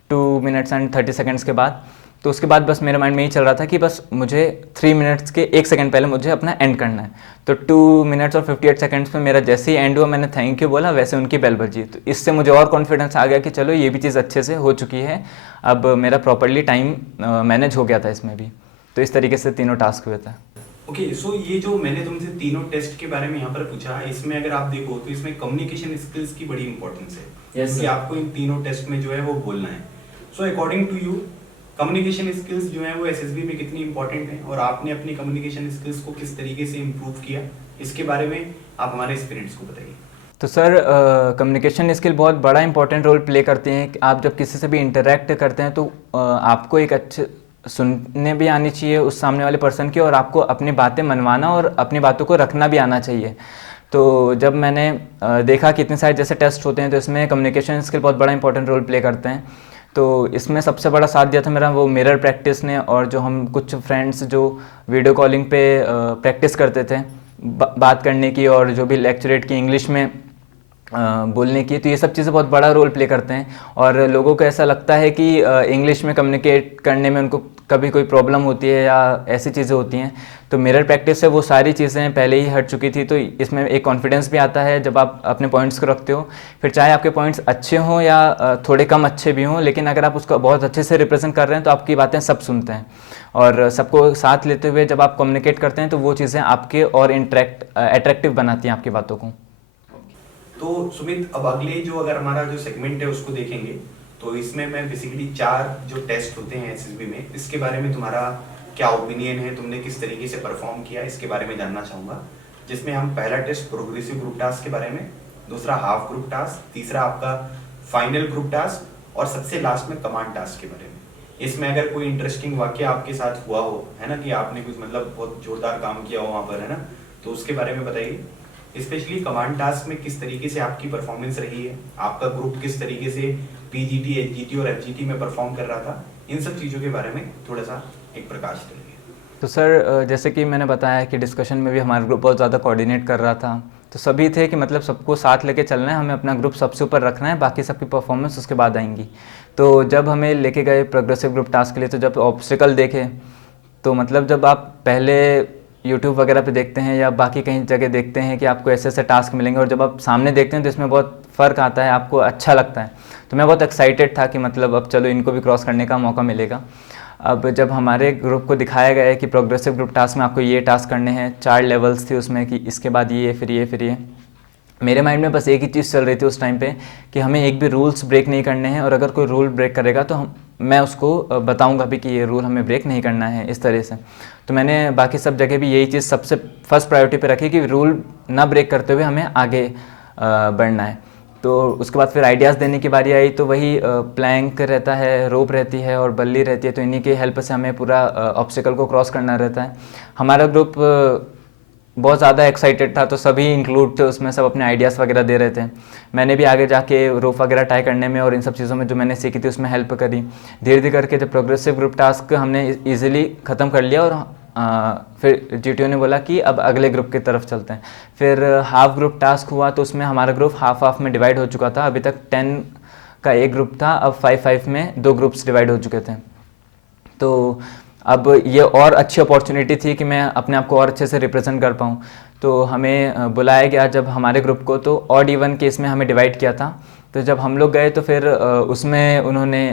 2 मिनट्स एंड 30 सेकेंड्स के बाद, तो उसके बाद बस मेरे माइंड में ही चल रहा था कि बस मुझे 3 मिनट्स के 1 सेकंड पहले मुझे अपना एंड करना है। तो 2 मिनट्स और 58 सेकंड्स में मेरा जैसे ही एंड हुआ, मैंने थैंक यू बोला, वैसे उनकी बेल बजी। तो इससे मुझे और कॉन्फिडेंस आ गया कि चलो ये भी चीज़ अच्छे से हो चुकी है, अब मेरा प्रॉपरली टाइम मैनेज हो गया था इसमें भी। तो इस तरीके से तीनों टास्क हुए थे। ओके, सो ये जो मैंने तुमसे तीनों टेस्ट के बारे में यहाँ पर पूछा, इसमें अगर आप देखो तो इसमें कम्युनिकेशन स्किल्स की बड़ी इंपॉर्टेंस है, क्योंकि आपको इन तीनों टेस्ट में जो है वो बोलना है। So according to you communication skills जो है वो एसएसबी में कितनी इंपॉर्टेंट है, और आपने अपनी कम्युनिकेशन स्किल्स को किस तरीके से इम्प्रूव किया, इसके बारे में आप हमारे स्टूडेंट्स को बताइए। तो सर कम्युनिकेशन स्किल बहुत बड़ा इंपॉर्टेंट रोल प्ले करती हैं कि आप जब किसी से भी इंटरेक्ट करते हैं तो आपको एक अच्छे सुनने भी आनी चाहिए उस सामने वाले पर्सन की, और आपको अपनी बातें मनवाना और अपनी बातों को रखना भी आना चाहिए। तो जब मैंने देखा कि इतने सारे जैसे टेस्ट होते हैं तो इसमें कम्युनिकेशन स्किल बहुत बड़ा इंपॉर्टेंट रोल प्ले करते हैं। तो इसमें सबसे बड़ा साथ दिया था मेरा वो मिरर प्रैक्टिस ने, और जो हम कुछ फ्रेंड्स जो वीडियो कॉलिंग पे प्रैक्टिस करते थे बात करने की, और जो भी लेक्चरेट की इंग्लिश में बोलने की, तो ये सब चीज़ें बहुत बड़ा रोल प्ले करते हैं। और लोगों को ऐसा लगता है कि इंग्लिश में कम्युनिकेट करने में उनको कभी कोई प्रॉब्लम होती है या ऐसी चीज़ें होती हैं। तो मिरर प्रैक्टिस से वो सारी चीज़ें पहले ही हट चुकी थी, तो इसमें एक कॉन्फिडेंस भी आता है जब आप अपने पॉइंट्स को रखते हो। फिर चाहे आपके पॉइंट्स अच्छे हों या थोड़े कम अच्छे भी हों, लेकिन अगर आप उसको बहुत अच्छे से रिप्रेजेंट कर रहे हैं तो आपकी बातें सब सुनते हैं। और सबको साथ लेते हुए जब आप कम्युनिकेट करते हैं तो वो चीज़ें आपके और अट्रैक्टिव बनाती हैं आपकी बातों को। तो सुमित, अब अगले जो अगर हमारा जो सेगमेंट है उसको देखेंगे, तो इसमें मैं बेसिकली 4 जो टेस्ट होते हैं एसएसबी में, इसके बारे में तुम्हारा क्या ओपिनियन है, तुमने किस तरीके से परफॉर्म किया, इसके बारे में जानना चाहूँगा। जिसमें हम पहला टेस्ट प्रोग्रेसिव ग्रुप टास्क के बारे में, दूसरा हाफ ग्रुप टास्क, तीसरा आपका फाइनल ग्रुप टास्क, और सबसे लास्ट में कमांड टास्क के बारे में। इसमें अगर कोई इंटरेस्टिंग वाक्य आपके साथ हुआ हो, है ना, कि आपने कुछ मतलब बहुत जोरदार काम किया हो वहाँ पर, है ना, तो उसके बारे में बताइए। स्पेशली कमांड टास्क में किस तरीके से आपकी परफॉर्मेंस रही है, आपका ग्रुप किस तरीके से पीजीटी, एचजीटी और एफजीटी में परफॉर्म कर रहा था, इन सब चीज़ों के बारे में थोड़ा सा एक प्रकाश डालिए। तो सर जैसे कि मैंने बताया कि डिस्कशन में भी हमारा ग्रुप बहुत ज़्यादा कोऑर्डिनेट कर रहा था, तो सभी थे कि मतलब सबको साथ लेके चलना है, हमें अपना ग्रुप सबसे ऊपर रखना है, बाकी सबकी परफॉर्मेंस उसके बाद आएंगी। तो जब हमें लेके गए प्रोग्रेसिव ग्रुप टास्क के लिए, तो जब ऑब्स्टिकल देखे, तो मतलब जब आप पहले यूट्यूब वगैरह पे देखते हैं या बाकी कहीं जगह देखते हैं कि आपको ऐसे ऐसे टास्क मिलेंगे, और जब आप सामने देखते हैं तो इसमें बहुत फ़र्क आता है, आपको अच्छा लगता है। तो मैं बहुत एक्साइटेड था कि मतलब अब चलो इनको भी क्रॉस करने का मौका मिलेगा। अब जब हमारे ग्रुप को दिखाया गया है कि प्रोग्रेसिव ग्रुप टास्क में आपको ये टास्क करने हैं, 4 लेवल्स थे उसमें कि इसके बाद ये, फिर ये, फिर ये, मेरे माइंड में बस एक ही चीज़ चल रही थी उस टाइम पे कि हमें एक भी रूल्स ब्रेक नहीं करने हैं, और अगर कोई रूल ब्रेक करेगा तो मैं उसको बताऊंगा भी कि ये रूल हमें ब्रेक नहीं करना है, इस तरह से। तो मैंने बाकी सब जगह भी यही चीज़ सबसे फर्स्ट प्रायोरिटी पे रखी कि रूल ना ब्रेक करते हुए हमें आगे बढ़ना है। तो उसके बाद फिर आइडियाज़ देने की बारी आई, तो वही प्लैंक रहता है, रोप रहती है और बल्ली रहती है, तो इन्हीं की हेल्प से हमें पूरा ऑब्स्टिकल को क्रॉस करना रहता है। हमारा ग्रुप बहुत ज़्यादा एक्साइटेड था, तो सभी इंक्लूड थे उसमें, सब अपने आइडियाज़ वगैरह दे रहे थे। मैंने भी आगे जाके रोप वगैरह टाई करने में और इन सब चीज़ों में जो मैंने सीखी थी उसमें हेल्प करी। धीरे धीरे करके जब प्रोग्रेसिव ग्रुप टास्क हमने इजीली ख़त्म कर लिया, और फिर जीटीओ ने बोला कि अब अगले ग्रुप की तरफ चलते हैं। फिर हाफ ग्रुप टास्क हुआ, तो उसमें हमारा ग्रुप हाफ हाफ में डिवाइड हो चुका था। अभी तक 10 का एक ग्रुप था, अब 5-5 में 2 ग्रुप्स डिवाइड हो चुके थे। तो अब ये और अच्छी अपॉर्चुनिटी थी कि मैं अपने आप को और अच्छे से रिप्रेजेंट कर पाऊँ। तो हमें बुलाया गया जब हमारे ग्रुप को, तो ऑड इवन केस में हमें डिवाइड किया था। तो जब हम लोग गए तो फिर उसमें उन्होंने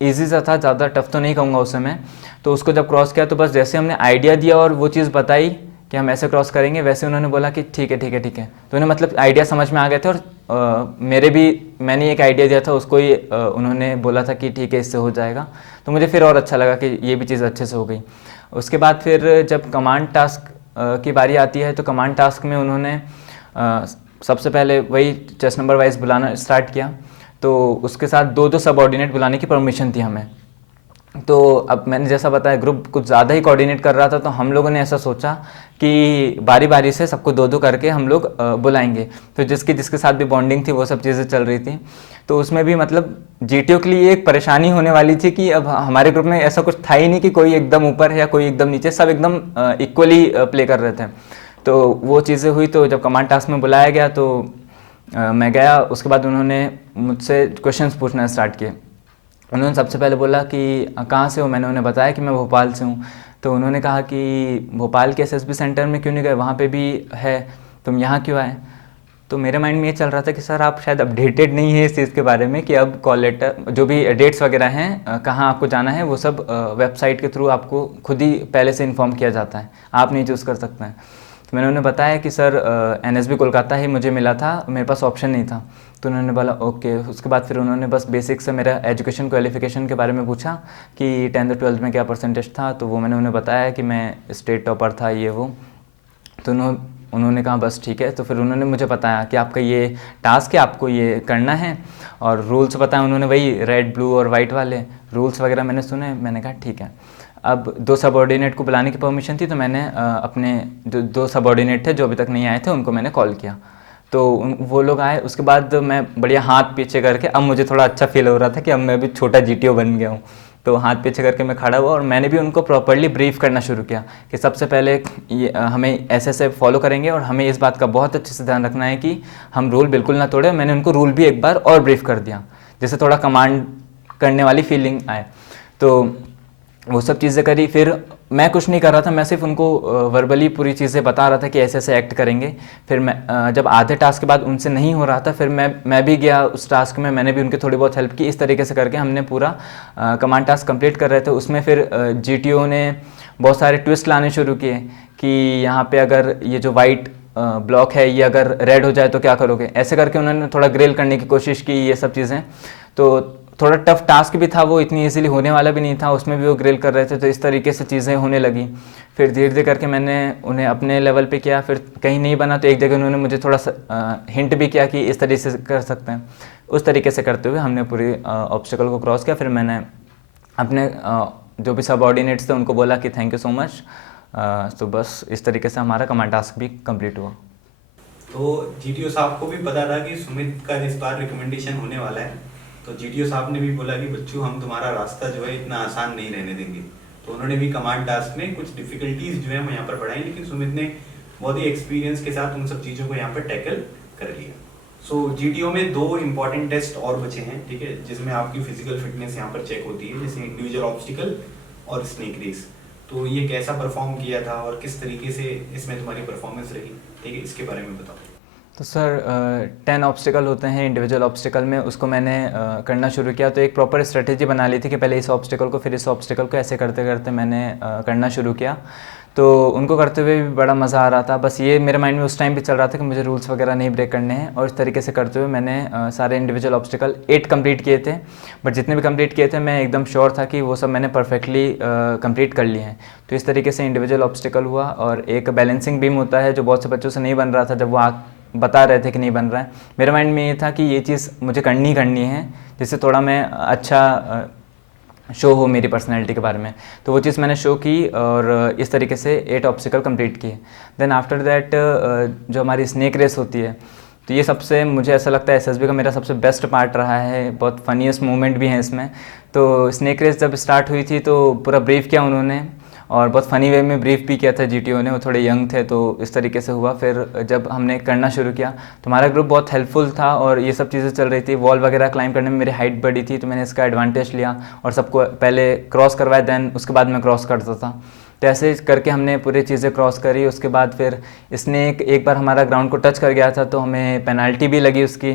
ईजी सा था, ज़्यादा टफ तो नहीं कहूँगा उस समय। तो उसको जब क्रॉस किया तो बस जैसे हमने आइडिया दिया और वो चीज़ बताई कि हम ऐसे क्रॉस करेंगे, वैसे उन्होंने बोला कि ठीक है ठीक है ठीक है। तो उन्हें मतलब आइडिया समझ में आ गए थे, और मैंने एक आइडिया दिया था, उसको ही उन्होंने बोला था कि ठीक है इससे हो जाएगा। तो मुझे फिर और अच्छा लगा कि ये भी चीज़ अच्छे से हो गई। उसके बाद फिर जब कमांड टास्क की बारी आती है, तो कमांड टास्क में उन्होंने सबसे पहले वही चेस्ट नंबर वाइज बुलाना स्टार्ट किया। तो उसके साथ 2-2 सबऑर्डिनेट बुलाने की परमिशन थी हमें। तो अब मैंने जैसा बताया ग्रुप कुछ ज़्यादा ही कोऑर्डिनेट कर रहा था, तो हम लोगों ने ऐसा सोचा कि बारी बारी से सबको 2-2 करके हम लोग बुलाएंगे। तो जिसके साथ भी बॉन्डिंग थी वो सब चीज़ें चल रही थी। तो उसमें भी मतलब जीटीओ के लिए एक परेशानी होने वाली थी कि अब हमारे ग्रुप में ऐसा कुछ था ही नहीं कि कोई एकदम ऊपर है या कोई एकदम नीचे, सब एकदम इक्वली प्ले कर रहे थे। तो वो चीज़ें हुई। तो जब कमांड टास्क में बुलाया गया तो मैं गया। उसके बाद उन्होंने मुझसे क्वेश्चंस पूछना स्टार्ट किए। उन्होंने सबसे पहले बोला कि कहाँ से हो। मैंने उन्हें बताया कि मैं भोपाल से हूँ। तो उन्होंने कहा कि भोपाल के एसएसबी सेंटर में क्यों नहीं गए, वहाँ पे भी है, तुम यहाँ क्यों आए। तो मेरे माइंड में ये चल रहा था कि सर आप शायद अपडेटेड नहीं है इस चीज़ के बारे में कि अब कॉल लेटर जो भी डेट्स वगैरह हैं कहाँ आपको जाना है वो सब वेबसाइट के थ्रू आपको खुद ही पहले से इन्फॉर्म किया जाता है, आप नहीं चूज़ कर सकते हैं। तो मैंने उन्हें बताया कि सर एनएसबी कोलकाता ही मुझे मिला था, मेरे पास ऑप्शन नहीं था। तो उन्होंने बोला ओके। उसके बाद फिर उन्होंने बस बेसिक से मेरा एजुकेशन क्वालिफिकेशन के बारे में पूछा कि 10th 12th में क्या परसेंटेज था। तो वो मैंने उन्हें बताया कि मैं स्टेट टॉपर था ये वो। तो उन्होंने कहा बस ठीक है। तो फिर उन्होंने मुझे बताया कि आपका ये टास्क है, आपको ये करना है, और रूल्स बताए उन्होंने, वही रेड ब्लू और वाइट वाले रूल्स वगैरह मैंने सुने। मैंने कहा ठीक है। अब 2 सबऑर्डिनेट को बुलाने की परमिशन थी, तो मैंने अपने जो 2 सबऑर्डिनेट थे जो अभी तक नहीं आए थे उनको मैंने कॉल किया। तो वो लोग आए। उसके बाद मैं बढ़िया हाथ पीछे करके, अब मुझे थोड़ा अच्छा फील हो रहा था कि अब मैं भी छोटा जीटीओ बन गया हूँ। तो हाथ पीछे करके मैं खड़ा हुआ और मैंने भी उनको प्रॉपर्ली ब्रीफ करना शुरू किया कि सबसे पहले ये हमें ऐसे ऐसे फॉलो करेंगे और हमें इस बात का बहुत अच्छे से ध्यान रखना है कि हम रूल बिल्कुल ना तोड़ें। मैंने उनको रूल भी एक बार और ब्रीफ कर दिया, जिससे थोड़ा कमांड करने वाली फीलिंग आए। तो वो सब चीज़ें करी। फिर मैं कुछ नहीं कर रहा था, मैं सिर्फ उनको वर्बली पूरी चीज़ें बता रहा था कि ऐसे ऐसे एक्ट करेंगे। फिर मैं जब आधे टास्क के बाद उनसे नहीं हो रहा था, फिर मैं भी गया उस टास्क में, मैंने भी उनकी थोड़ी बहुत हेल्प की। इस तरीके से करके हमने पूरा कमांड टास्क कंप्लीट कर रहे थे। उसमें फिर जीटीओ ने बहुत सारे ट्विस्ट लाने शुरू किए कि यहाँ पे अगर ये जो वाइट ब्लॉक है ये अगर रेड हो जाए तो क्या करोगे, ऐसे करके उन्होंने थोड़ा ग्रिल करने की कोशिश की, ये सब चीज़ें। तो थोड़ा टफ टास्क भी था वो, इतनी इजीली होने वाला भी नहीं था, उसमें भी वो ग्रिल कर रहे थे। तो इस तरीके से चीज़ें होने लगी। फिर धीरे धीरे करके मैंने उन्हें अपने लेवल पे किया। फिर कहीं नहीं बना तो एक जगह उन्होंने मुझे थोड़ा सा हिंट भी किया कि इस तरीके से कर सकते हैं। उस तरीके से करते हुए हमने पूरी ऑब्स्टिकल को क्रॉस किया। फिर मैंने अपने जो भी सबऑर्डिनेट्स थे उनको बोला कि थैंक यू सो मच। तो बस इस तरीके से हमारा कमांड टास्क भी कंप्लीट हुआ। तो जीटीओ साहब को भी पता था कि सुमित का इस बार रिकमेंडेशन होने वाला है, तो जीटीओ साहब ने भी बोला कि बच्चों हम तुम्हारा रास्ता जो है इतना आसान नहीं रहने देंगे। तो उन्होंने भी कमांड टास्क में कुछ डिफिकल्टीज जो है वो यहाँ पर बढ़ाई, लेकिन सुमित ने बहुत ही एक्सपीरियंस के साथ उन सब चीज़ों को यहाँ पर टैकल कर लिया। सो जीटीओ में 2 इंपॉर्टेंट टेस्ट और बचे हैं, ठीक है, जिसमें आपकी फिजिकल फिटनेस यहाँ पर चेक होती है, जैसे इंडिविजुअल ऑब्स्टिकल और स्नेक रेस। तो ये कैसा परफॉर्म किया था और किस तरीके से इसमें तुम्हारी परफॉर्मेंस रही, ठीक है, इसके बारे में बताओ। तो सर 10 ऑब्स्टिकल होते हैं इंडिविजुअल ऑब्स्टिकल में, उसको मैंने करना शुरू किया। तो एक प्रॉपर स्ट्रेटेजी बना ली थी कि पहले इस ऑब्स्टिकल को फिर इस ऑब्स्टिकल को, ऐसे करते करते मैंने करना शुरू किया। तो उनको करते हुए भी बड़ा मज़ा आ रहा था। बस ये मेरे माइंड में उस टाइम भी चल रहा था कि मुझे रूल्स वगैरह नहीं ब्रेक करने हैं। और इस तरीके से करते हुए मैंने सारे इंडिविजुअल ऑब्स्टिकल 8 कंप्लीट किए थे। बट जितने भी कंप्लीट किए थे मैं एकदम श्योर था कि वो सब मैंने परफेक्टली कंप्लीट कर लिए हैं। तो इस तरीके से इंडिविजुअल ऑब्स्टिकल हुआ। और एक बैलेंसिंग बीम होता है जो बहुत से बच्चों से नहीं बन रहा था, जब वो बता रहे थे कि नहीं बन रहा है, मेरे माइंड में ये था कि ये चीज़ मुझे करनी है, जिससे थोड़ा मैं अच्छा शो हो मेरी पर्सनैलिटी के बारे में। तो वो चीज़ मैंने शो की और इस तरीके से 8 ऑब्स्टिकल कंप्लीट किए। देन आफ्टर दैट जो हमारी स्नेक रेस होती है, तो ये सबसे मुझे ऐसा लगता है एसएसबी का मेरा सबसे बेस्ट पार्ट रहा है। बहुत फनीएस्ट मोमेंट भी हैं इसमें। तो स्नेक रेस जब स्टार्ट हुई थी तो पूरा ब्रीफ किया उन्होंने, और बहुत फ़नी वे में ब्रीफ भी किया था जीटीओ ने। वो थोड़े यंग थे तो इस तरीके से हुआ। फिर जब हमने करना शुरू किया तो हमारा ग्रुप बहुत हेल्पफुल था और ये सब चीज़ें चल रही थी। वॉल वगैरह क्लाइंब करने में मेरी हाइट बड़ी थी, तो मैंने इसका एडवांटेज लिया और सबको पहले क्रॉस करवाया, देन उसके बाद मैं क्रॉस करता था। तो ऐसे करके हमने पूरी चीज़ें क्रॉस करी। उसके बाद फिर इसने एक बार हमारा ग्राउंड को टच कर गया था, तो हमें पेनल्टी भी लगी उसकी।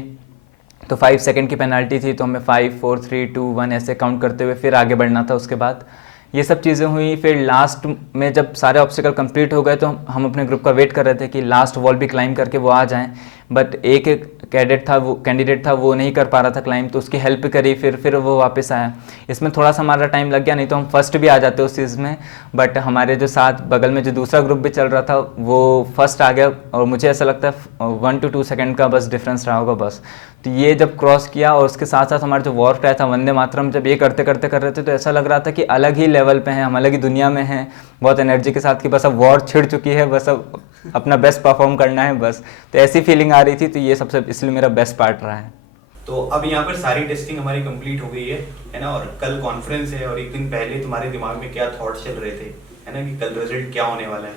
तो 5 सेकंड की पेनल्टी थी, तो हमें 5 4 3 2 1 ऐसे काउंट करते हुए फिर आगे बढ़ना था। उसके बाद ये सब चीज़ें हुई। फिर लास्ट में जब सारे ऑब्स्टिकल कंप्लीट हो गए तो हम अपने ग्रुप का वेट कर रहे थे कि लास्ट वॉल भी क्लाइंब करके वो आ जाएं। बट एक कैंडिडेट था वो नहीं कर पा रहा था क्लाइंब, तो उसकी हेल्प करी, फिर वो वापस आया। इसमें थोड़ा सा हमारा टाइम लग गया, नहीं तो हम फर्स्ट भी आ जाते उस चीज़ में। बट हमारे जो साथ बगल में जो दूसरा ग्रुप भी चल रहा था वो फर्स्ट आ गया, और मुझे ऐसा लगता है 1 to 2 सेकंड का बस डिफरेंस रहा होगा बस। तो ये जब क्रॉस किया और उसके साथ साथ हमारा जो वॉर क्राई था वंदे मातरम, जब ये करते करते कर रहे थे तो ऐसा लग रहा था कि अलग ही लेवल पे हैं हम, अलग ही दुनिया में हैं, बहुत एनर्जी के साथ कि बस अब वॉर छिड़ चुकी है, बस अब अपना बेस्ट परफॉर्म करना है बस। तो ऐसी फीलिंग आ रही थी। तो ये सबसे इसलिए मेरा बेस्ट पार्ट रहा है। तो अब यहाँ पर सारी टेस्टिंग हमारी कंप्लीट हो गई है ना, और कल कॉन्फ्रेंस है, और एक दिन पहले तुम्हारे दिमाग में क्या थॉट्स चल रहे थे, है ना, कि कल रिजल्ट क्या होने वाला है,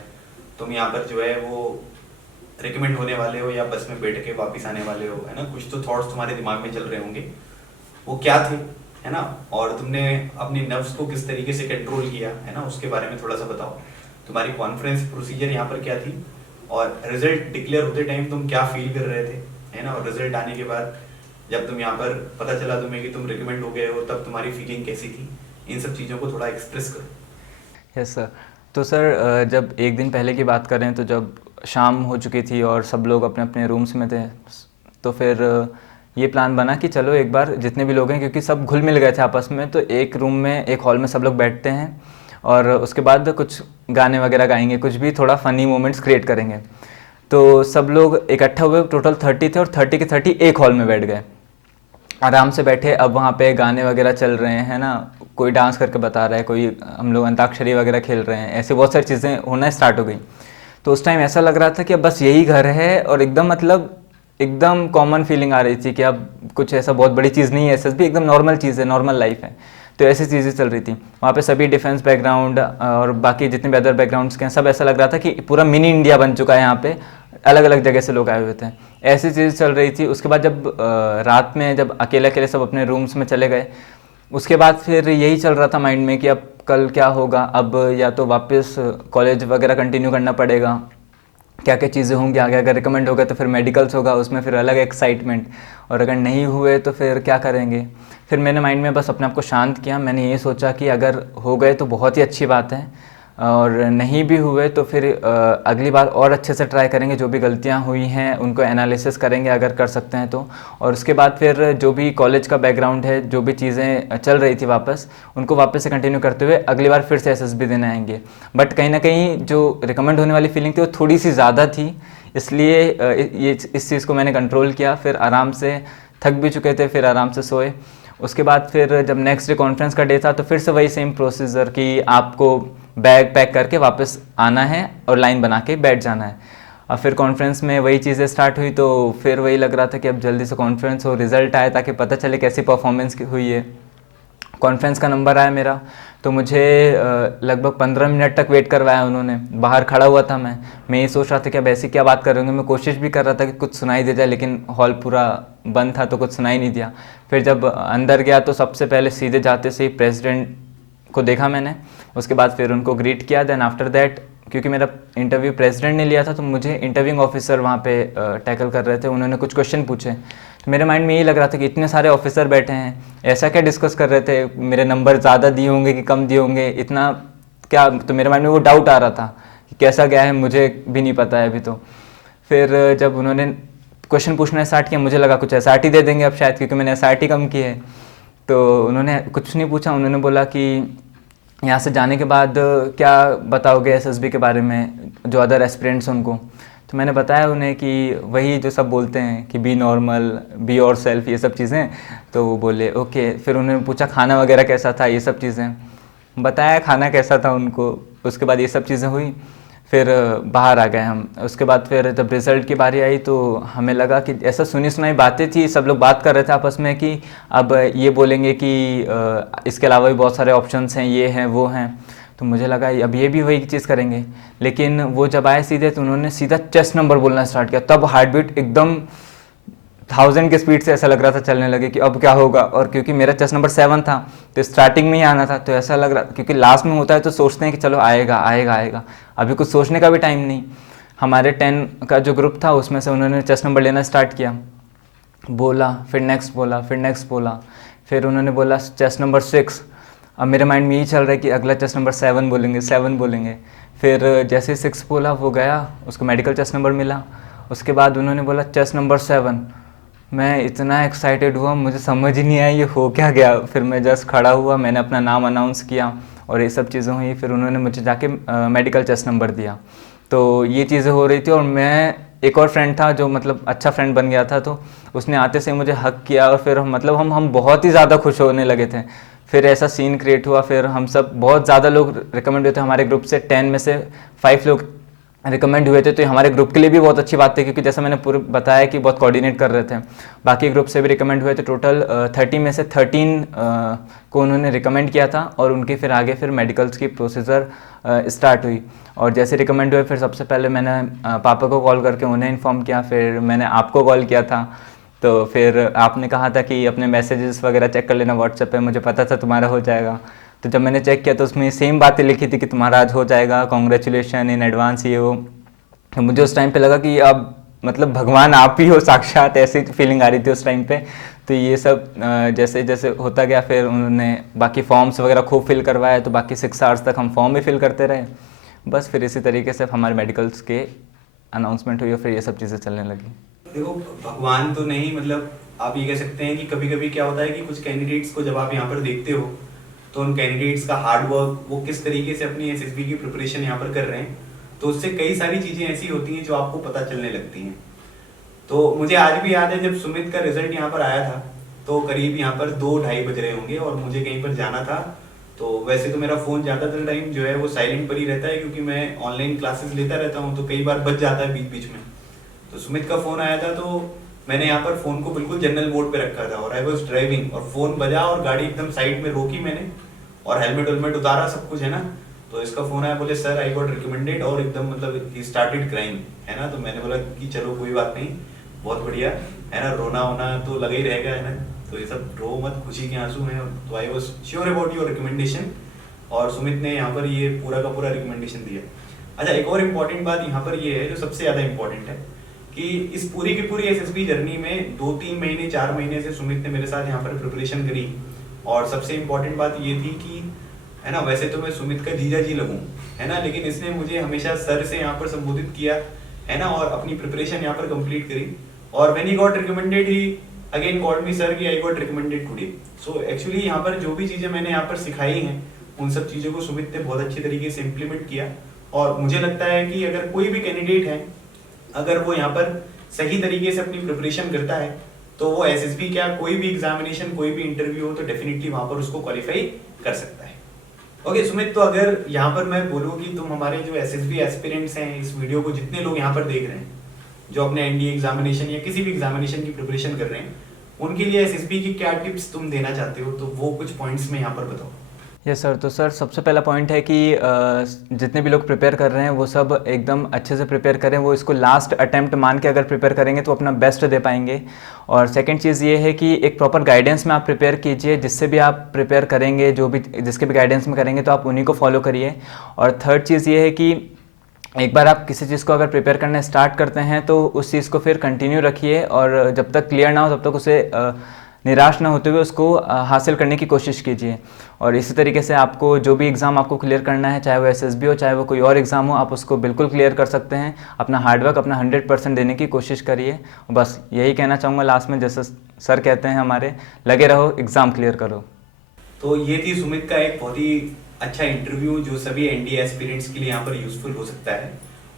तुम यहाँ पर जो है वो रिकमेंड होने वाले हो या बस में बैठ के वापस आने वाले हो, है ना, कुछ तो थॉट्स तुम्हारे दिमाग में चल रहे होंगे, वो क्या थे, है ना, और तुमने अपनी नर्व्स को किस तरीके से कंट्रोल किया, है ना, उसके बारे में थोड़ा सा बताओ। तुम्हारी कॉन्फ्रेंस प्रोसीजर यहाँ पर क्या थी, और रिजल्ट डिक्लेयर होते टाइम तुम क्या फील कर रहे थे, है ना, और रिजल्ट आने के बाद जब तुम यहाँ पर पता चला तुम्हें कि तुम रिकमेंड हो गए हो, तब तुम्हारी फीलिंग कैसी थी, इन सब चीज़ों को थोड़ा एक्सप्रेस करो। Yes sir. तो सर जब एक दिन पहले की बात करें तो जब शाम हो चुकी थी और सब लोग अपने अपने रूम्स में थे, तो फिर ये प्लान बना कि चलो एक बार जितने भी लोग हैं, क्योंकि सब घुल मिल गए थे आपस में, तो एक रूम में एक हॉल में सब लोग बैठते हैं और उसके बाद कुछ गाने वगैरह गाएंगे, कुछ भी थोड़ा फ़नी मोमेंट्स क्रिएट करेंगे। तो सब लोग इकट्ठा हुए, टोटल 30 थे और 30 के 30 एक हॉल में बैठ गए, आराम से बैठे। अब वहाँ पे गाने वगैरह चल रहे हैं ना, कोई डांस करके बता रहा है, कोई हम लोग अंताक्षरी वगैरह खेल रहे हैं, ऐसे बहुत सारी चीज़ें होना स्टार्ट हो गई। तो उस टाइम ऐसा लग रहा था कि अब बस यही घर है, और एकदम मतलब एकदम कॉमन फीलिंग आ रही थी कि अब कुछ ऐसा बहुत बड़ी चीज़ नहीं है, एसएसबी एकदम नॉर्मल चीज़ है, नॉर्मल लाइफ है। तो ऐसी चीज़ें चल रही थी वहाँ पे। सभी डिफेंस बैकग्राउंड और बाकी जितने भी अदर बैकग्राउंड्स के हैं, सब ऐसा लग रहा था कि पूरा मिनी इंडिया बन चुका है यहाँ पे, अलग अलग जगह से लोग आए हुए थे, ऐसी चीज़ चल रही थी। उसके बाद जब रात में जब अकेले अकेले सब अपने रूम्स में चले गए, उसके बाद फिर यही चल रहा था माइंड में कि अब कल क्या होगा, अब या तो वापस कॉलेज वगैरह कंटिन्यू करना पड़ेगा, क्या क्या चीज़ें होंगी आगे, अगर रिकमेंड हो गया तो फिर मेडिकल्स होगा, उसमें फिर अलग एक्साइटमेंट, और अगर नहीं हुए तो फिर क्या करेंगे। फिर मैंने माइंड में बस अपने आप को शांत किया, मैंने ये सोचा कि अगर हो गए तो बहुत ही अच्छी बात है, और नहीं भी हुए तो फिर अगली बार और अच्छे से ट्राई करेंगे, जो भी गलतियां हुई हैं उनको एनालिसिस करेंगे अगर कर सकते हैं तो। और उसके बाद फिर जो भी कॉलेज का बैकग्राउंड है, जो भी चीज़ें चल रही थी वापस, उनको वापस से कंटिन्यू करते हुए अगली बार फिर से एसएसबी देने आएंगे। बट कहीं ना कहीं जो रिकमेंड होने वाली फीलिंग थी वो थोड़ी सी ज़्यादा थी, इसलिए इस चीज़ को मैंने कंट्रोल किया। फिर आराम से, थक भी चुके थे, फिर आराम से सोए। उसके बाद फिर जब नेक्स्ट डे कॉन्फ्रेंस का डे था तो फिर से वही सेम प्रोसीजर कि आपको बैग पैक करके वापस आना है और लाइन बना के बैठ जाना है। अब फिर कॉन्फ्रेंस में वही चीज़ें स्टार्ट हुई, तो फिर वही लग रहा था कि अब जल्दी से कॉन्फ्रेंस हो, रिज़ल्ट आए, ताकि पता चले कैसी परफॉर्मेंस हुई है। कॉन्फ्रेंस का नंबर आया मेरा, तो मुझे लगभग 15 मिनट तक वेट करवाया उन्होंने। बाहर खड़ा हुआ था मैं ये सोच रहा था कि अब ऐसी क्या बात कर रहे होंगे। मैं कोशिश भी कर रहा था कि कुछ सुनाई दे जाए, लेकिन हॉल पूरा बंद था तो कुछ सुनाई नहीं दिया। फिर जब अंदर गया तो सबसे पहले सीधे जाते से ही प्रेसिडेंट को देखा मैंने, उसके बाद फिर उनको ग्रीट किया। देन आफ्टर दैट, क्योंकि मेरा इंटरव्यू प्रेसिडेंट ने लिया था, तो मुझे इंटरव्यूइंग ऑफिसर वहाँ पे टैकल कर रहे थे। उन्होंने कुछ क्वेश्चन पूछे, तो मेरे माइंड में यही लग रहा था कि इतने सारे ऑफिसर बैठे हैं, ऐसा क्या डिस्कस कर रहे थे, मेरे नंबर ज़्यादा दिए होंगे कि कम दिए होंगे, इतना क्या। तो मेरे माइंड में वो डाउट आ रहा था कि कैसा गया है, मुझे भी नहीं पता है अभी। तो फिर जब उन्होंने क्वेश्चन पूछना स्टार्ट किया, मुझे लगा कुछ एसआरटी दे देंगे अब शायद, क्योंकि मैंने एसआरटी कम की है। तो उन्होंने कुछ नहीं पूछा, उन्होंने बोला कि यहाँ से जाने के बाद क्या बताओगे एसएसबी के बारे में, जो अदर एस्पिरेंट्स उनको। तो मैंने बताया उन्हें कि वही जो सब बोलते हैं कि B normal, be your self, ये सब चीज़ें। तो वो बोले ओके। फिर उन्होंने पूछा खाना वगैरह कैसा था, ये सब चीज़ें बताया, खाना कैसा था उनको। उसके बाद ये सब चीज़ें हुई, फिर बाहर आ गए हम। उसके बाद फिर जब रिज़ल्ट की बारी आई तो हमें लगा कि ऐसा सुनी सुनाई बातें थी, सब लोग बात कर रहे थे आपस में कि अब ये बोलेंगे कि इसके अलावा भी बहुत सारे ऑप्शंस हैं, ये हैं वो हैं। तो मुझे लगा अब ये भी वही चीज़ करेंगे। लेकिन वो जब आए सीधे तो उन्होंने सीधा चेस्ट नंबर बोलना स्टार्ट किया, तब हार्ट बीट एकदम 1000 के स्पीड से ऐसा लग रहा था चलने लगे कि अब क्या होगा। और क्योंकि मेरा चेस्ट नंबर 7 था तो स्टार्टिंग में ही आना था, तो ऐसा लग रहा, क्योंकि लास्ट में होता है तो सोचते हैं कि चलो आएगा आएगा आएगा, अभी कुछ सोचने का भी टाइम नहीं। हमारे 10 का जो ग्रुप था उसमें से उन्होंने चेस्ट नंबर लेना स्टार्ट किया, बोला, फिर नेक्स्ट बोला, फिर नेक्स्ट बोला, फिर उन्होंने बोला चेस्ट नंबर 6। अब मेरे माइंड में यही चल रहा है कि अगला चेस्ट नंबर 7 बोलेंगे, 7 बोलेंगे। फिर जैसे 6 बोला वो गया, उसको मेडिकल चेस्ट नंबर मिला। उसके बाद उन्होंने बोला चेस्ट नंबर 7। मैं इतना एक्साइटेड हुआ, मुझे समझ ही नहीं आया ये हो क्या गया। फिर मैं जस्ट खड़ा हुआ, मैंने अपना नाम अनाउंस किया और ये सब चीज़ें हुई। फिर उन्होंने मुझे जाके मेडिकल चेस्ट नंबर दिया। तो ये चीज़ें हो रही थी, और मैं, एक और फ्रेंड था जो मतलब अच्छा फ्रेंड बन गया था, तो उसने आते से मुझे हक किया, और फिर मतलब हम बहुत ही ज़्यादा खुश होने लगे थे। फिर ऐसा सीन क्रिएट हुआ, फिर हम सब बहुत ज़्यादा लोग रिकमेंड हुए थे हमारे ग्रुप से। 10 में से 5 लोग रिकमेंड हुए थे, तो हमारे ग्रुप के लिए भी बहुत अच्छी बात थी, क्योंकि जैसा मैंने पूरे बताया कि बहुत कोऑर्डिनेट कर रहे थे। बाकी ग्रुप से भी रिकमेंड हुए थे, टोटल 30 में से 13 को उन्होंने रिकमेंड किया था, और उनके फिर आगे फिर मेडिकल्स की प्रोसीजर स्टार्ट हुई। और जैसे रिकमेंड हुए, फिर सबसे पहले मैंने पापा को कॉल करके उन्हें इन्फॉर्म किया, फिर मैंने आपको कॉल किया था। तो फिर आपने कहा था कि अपने मैसेजेस वगैरह चेक कर लेना व्हाट्सएप पे, मुझे पता था तुम्हारा हो जाएगा। तो जब मैंने चेक किया तो उसमें सेम बातें लिखी थी कि तुम्हारा आज हो जाएगा, कॉन्ग्रेचुलेशन इन एडवांस, ये वो। तो मुझे उस टाइम पे लगा कि अब मतलब भगवान आप ही हो साक्षात, ऐसी फीलिंग आ रही थी उस टाइम पे। तो ये सब जैसे जैसे होता गया, फिर उन्होंने बाकी फॉर्म्स वगैरह खूब फिल करवाया, तो बाकी 6 आवर्स तक हम फॉर्म भी फिल करते रहे। बस फिर इसी तरीके से हमारे मेडिकल्स के अनाउंसमेंट हुई और फिर ये सब चीज़ें चलने लगी। देखो, भगवान तो नहीं, मतलब आप ये कह सकते हैं कि कभी कभी क्या होता है कि कुछ कैंडिडेट्स को जब आप यहाँ पर देखते हो तो उन कैंडिडेट्स का हार्ड वर्क, वो किस तरीके से अपनी एसएसबी की प्रिपरेशन यहाँ पर कर रहे हैं, तो उससे कई सारी चीजें ऐसी होती हैं जो आपको पता चलने लगती हैं। तो मुझे आज भी याद है जब सुमित का रिजल्ट यहाँ पर आया था, तो करीब यहाँ पर 2-2:30 बज रहे होंगे और मुझे कहीं पर जाना था। तो वैसे तो मेरा फ़ोन ज़्यादातर टाइम जो है वो साइलेंट पर ही रहता है, क्योंकि मैं ऑनलाइन क्लासेस लेता रहता हूँ, तो कई बार बज जाता है बीच बीच में। तो सुमित का फ़ोन आया था, तो मैंने यहाँ पर फ़ोन को बिल्कुल जनरल मोड पे रखा था और आई वॉज ड्राइविंग, और फ़ोन बजा और गाड़ी एकदम साइड में रोकी मैंने और हेलमेट वेलमेट उतारा, सब कुछ है ना। तो इसका फ़ोन आया, बोले सर आई गॉट रिकमेंडेड, और एकदम मतलब ही स्टार्टेड क्राइम, है ना। तो मैंने बोला कि चलो कोई बात नहीं, बहुत बढ़िया है ना, रोना वोना तो लगा ही रहेगा, है ना। तो ये सब रो मत, खुशी के आंसू हैं। तो I was sure about your recommendation, और सुमित ने यहाँ पर ये पूरा का पूरा रिकमेंडेशन दिया। अच्छा, एक और इम्पॉर्टेंट बात यहाँ पर ये है जो सबसे ज़्यादा इम्पॉर्टेंट है कि इस पूरी की पूरी एसएसबी जर्नी में 2-3 महीने 4 महीने से सुमित ने मेरे साथ यहाँ पर प्रिपरेशन करी। और सबसे इम्पॉर्टेंट बात ये थी कि, है ना, वैसे तो मैं सुमित का जीजा जी लगूं, है ना, लेकिन इसने मुझे हमेशा सर से यहाँ पर संबोधित किया, है ना, और अपनी प्रिपरेशन यहाँ पर कंप्लीट करी। और when he got recommended he again called me sir कि I got recommended today. So actually यहाँ पर जो भी चीज़ें मैंने यहाँ पर सिखाई हैं, उन सब चीज़ों को सुमित ने बहुत अच्छी तरीके से इम्प्लीमेंट किया। और मुझे लगता है कि अगर कोई भी कैंडिडेट है, अगर वो यहाँ पर सही तरीके से अपनी प्रिपरेशन करता है, तो वो एसएसबी क्या कोई भी एग्जामिनेशन, कोई भी इंटरव्यू हो, तो डेफिनेटली वहाँ पर उसको क्वालिफाई कर सकता है। ओके सुमित, तो अगर यहाँ पर मैं बोलूँ कि तुम हमारे जो एसएसबी एस्पिरेंट्स हैं, इस वीडियो को जितने लोग यहाँ पर देख रहे हैं जो अपने एनडीए एग्जामिनेशन या किसी भी एग्जामिनेशन की प्रिपरेशन कर रहे हैं, उनके लिए एसएसबी की क्या टिप्स तुम देना चाहते हो, तो वो कुछ पॉइंट्स में यहाँ पर बताओ। यस सर, तो सर सबसे पहला पॉइंट है कि जितने भी लोग प्रिपेयर कर रहे हैं वो सब एकदम अच्छे से प्रिपेयर करें। वो इसको लास्ट अटेम्प्ट मान के अगर प्रिपेयर करेंगे तो अपना बेस्ट दे पाएंगे। और सेकंड चीज़ ये है कि एक प्रॉपर गाइडेंस में आप प्रिपेयर कीजिए, जिससे भी आप प्रिपेयर करेंगे, जो भी जिसके भी गाइडेंस में करेंगे तो आप उन्हीं को फॉलो करिए। और थर्ड चीज़ ये है कि एक बार आप किसी चीज़ को अगर प्रिपेयर करना स्टार्ट करते हैं तो उस चीज़ को फिर कंटिन्यू रखिए, और जब तक क्लियर ना हो तब तक उसे निराश ना होते हुए उसको हासिल करने की कोशिश कीजिए। और इसी तरीके से आपको जो भी एग्ज़ाम आपको क्लियर करना है, चाहे वो एसएसबी हो चाहे वो कोई और एग्ज़ाम हो, आप उसको बिल्कुल क्लियर कर सकते हैं। अपना हार्डवर्क, अपना 100% देने की कोशिश करिए। बस यही कहना चाहूँगा लास्ट में, जैसे सर कहते हैं हमारे, लगे रहो, एग्ज़ाम क्लियर करो। तो ये थी सुमित का एक बहुत ही अच्छा इंटरव्यू जो सभी एनडीए एस्पिरेंट्स के लिए यहाँ पर यूजफुल हो सकता है।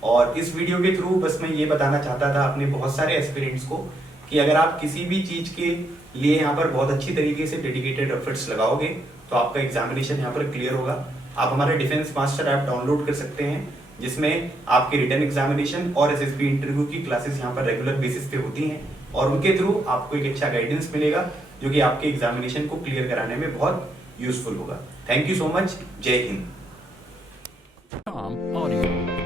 और इस वीडियो के थ्रू बस मैं ये बताना चाहता था अपने बहुत सारे एस्पिरेंट्स को कि अगर आप किसी भी चीज़ के लिए यहाँ पर बहुत अच्छी तरीके से डेडिकेटेड एफर्ट्स लगाओगे तो आपका एग्जामिनेशन यहाँ पर क्लियर होगा। आप हमारा डिफेंस मास्टर ऐप डाउनलोड कर सकते हैं, जिसमें आपके रिटन एग्जामिनेशन और एसएसबी इंटरव्यू की क्लासेस यहाँ पर रेगुलर बेसिस पे होती हैं, और उनके थ्रू आपको एक अच्छा गाइडेंस मिलेगा जो कि आपके एग्जामिनेशन को क्लियर कराने में बहुत यूजफुल होगा। Thank you so much. जय हिंद। Audio.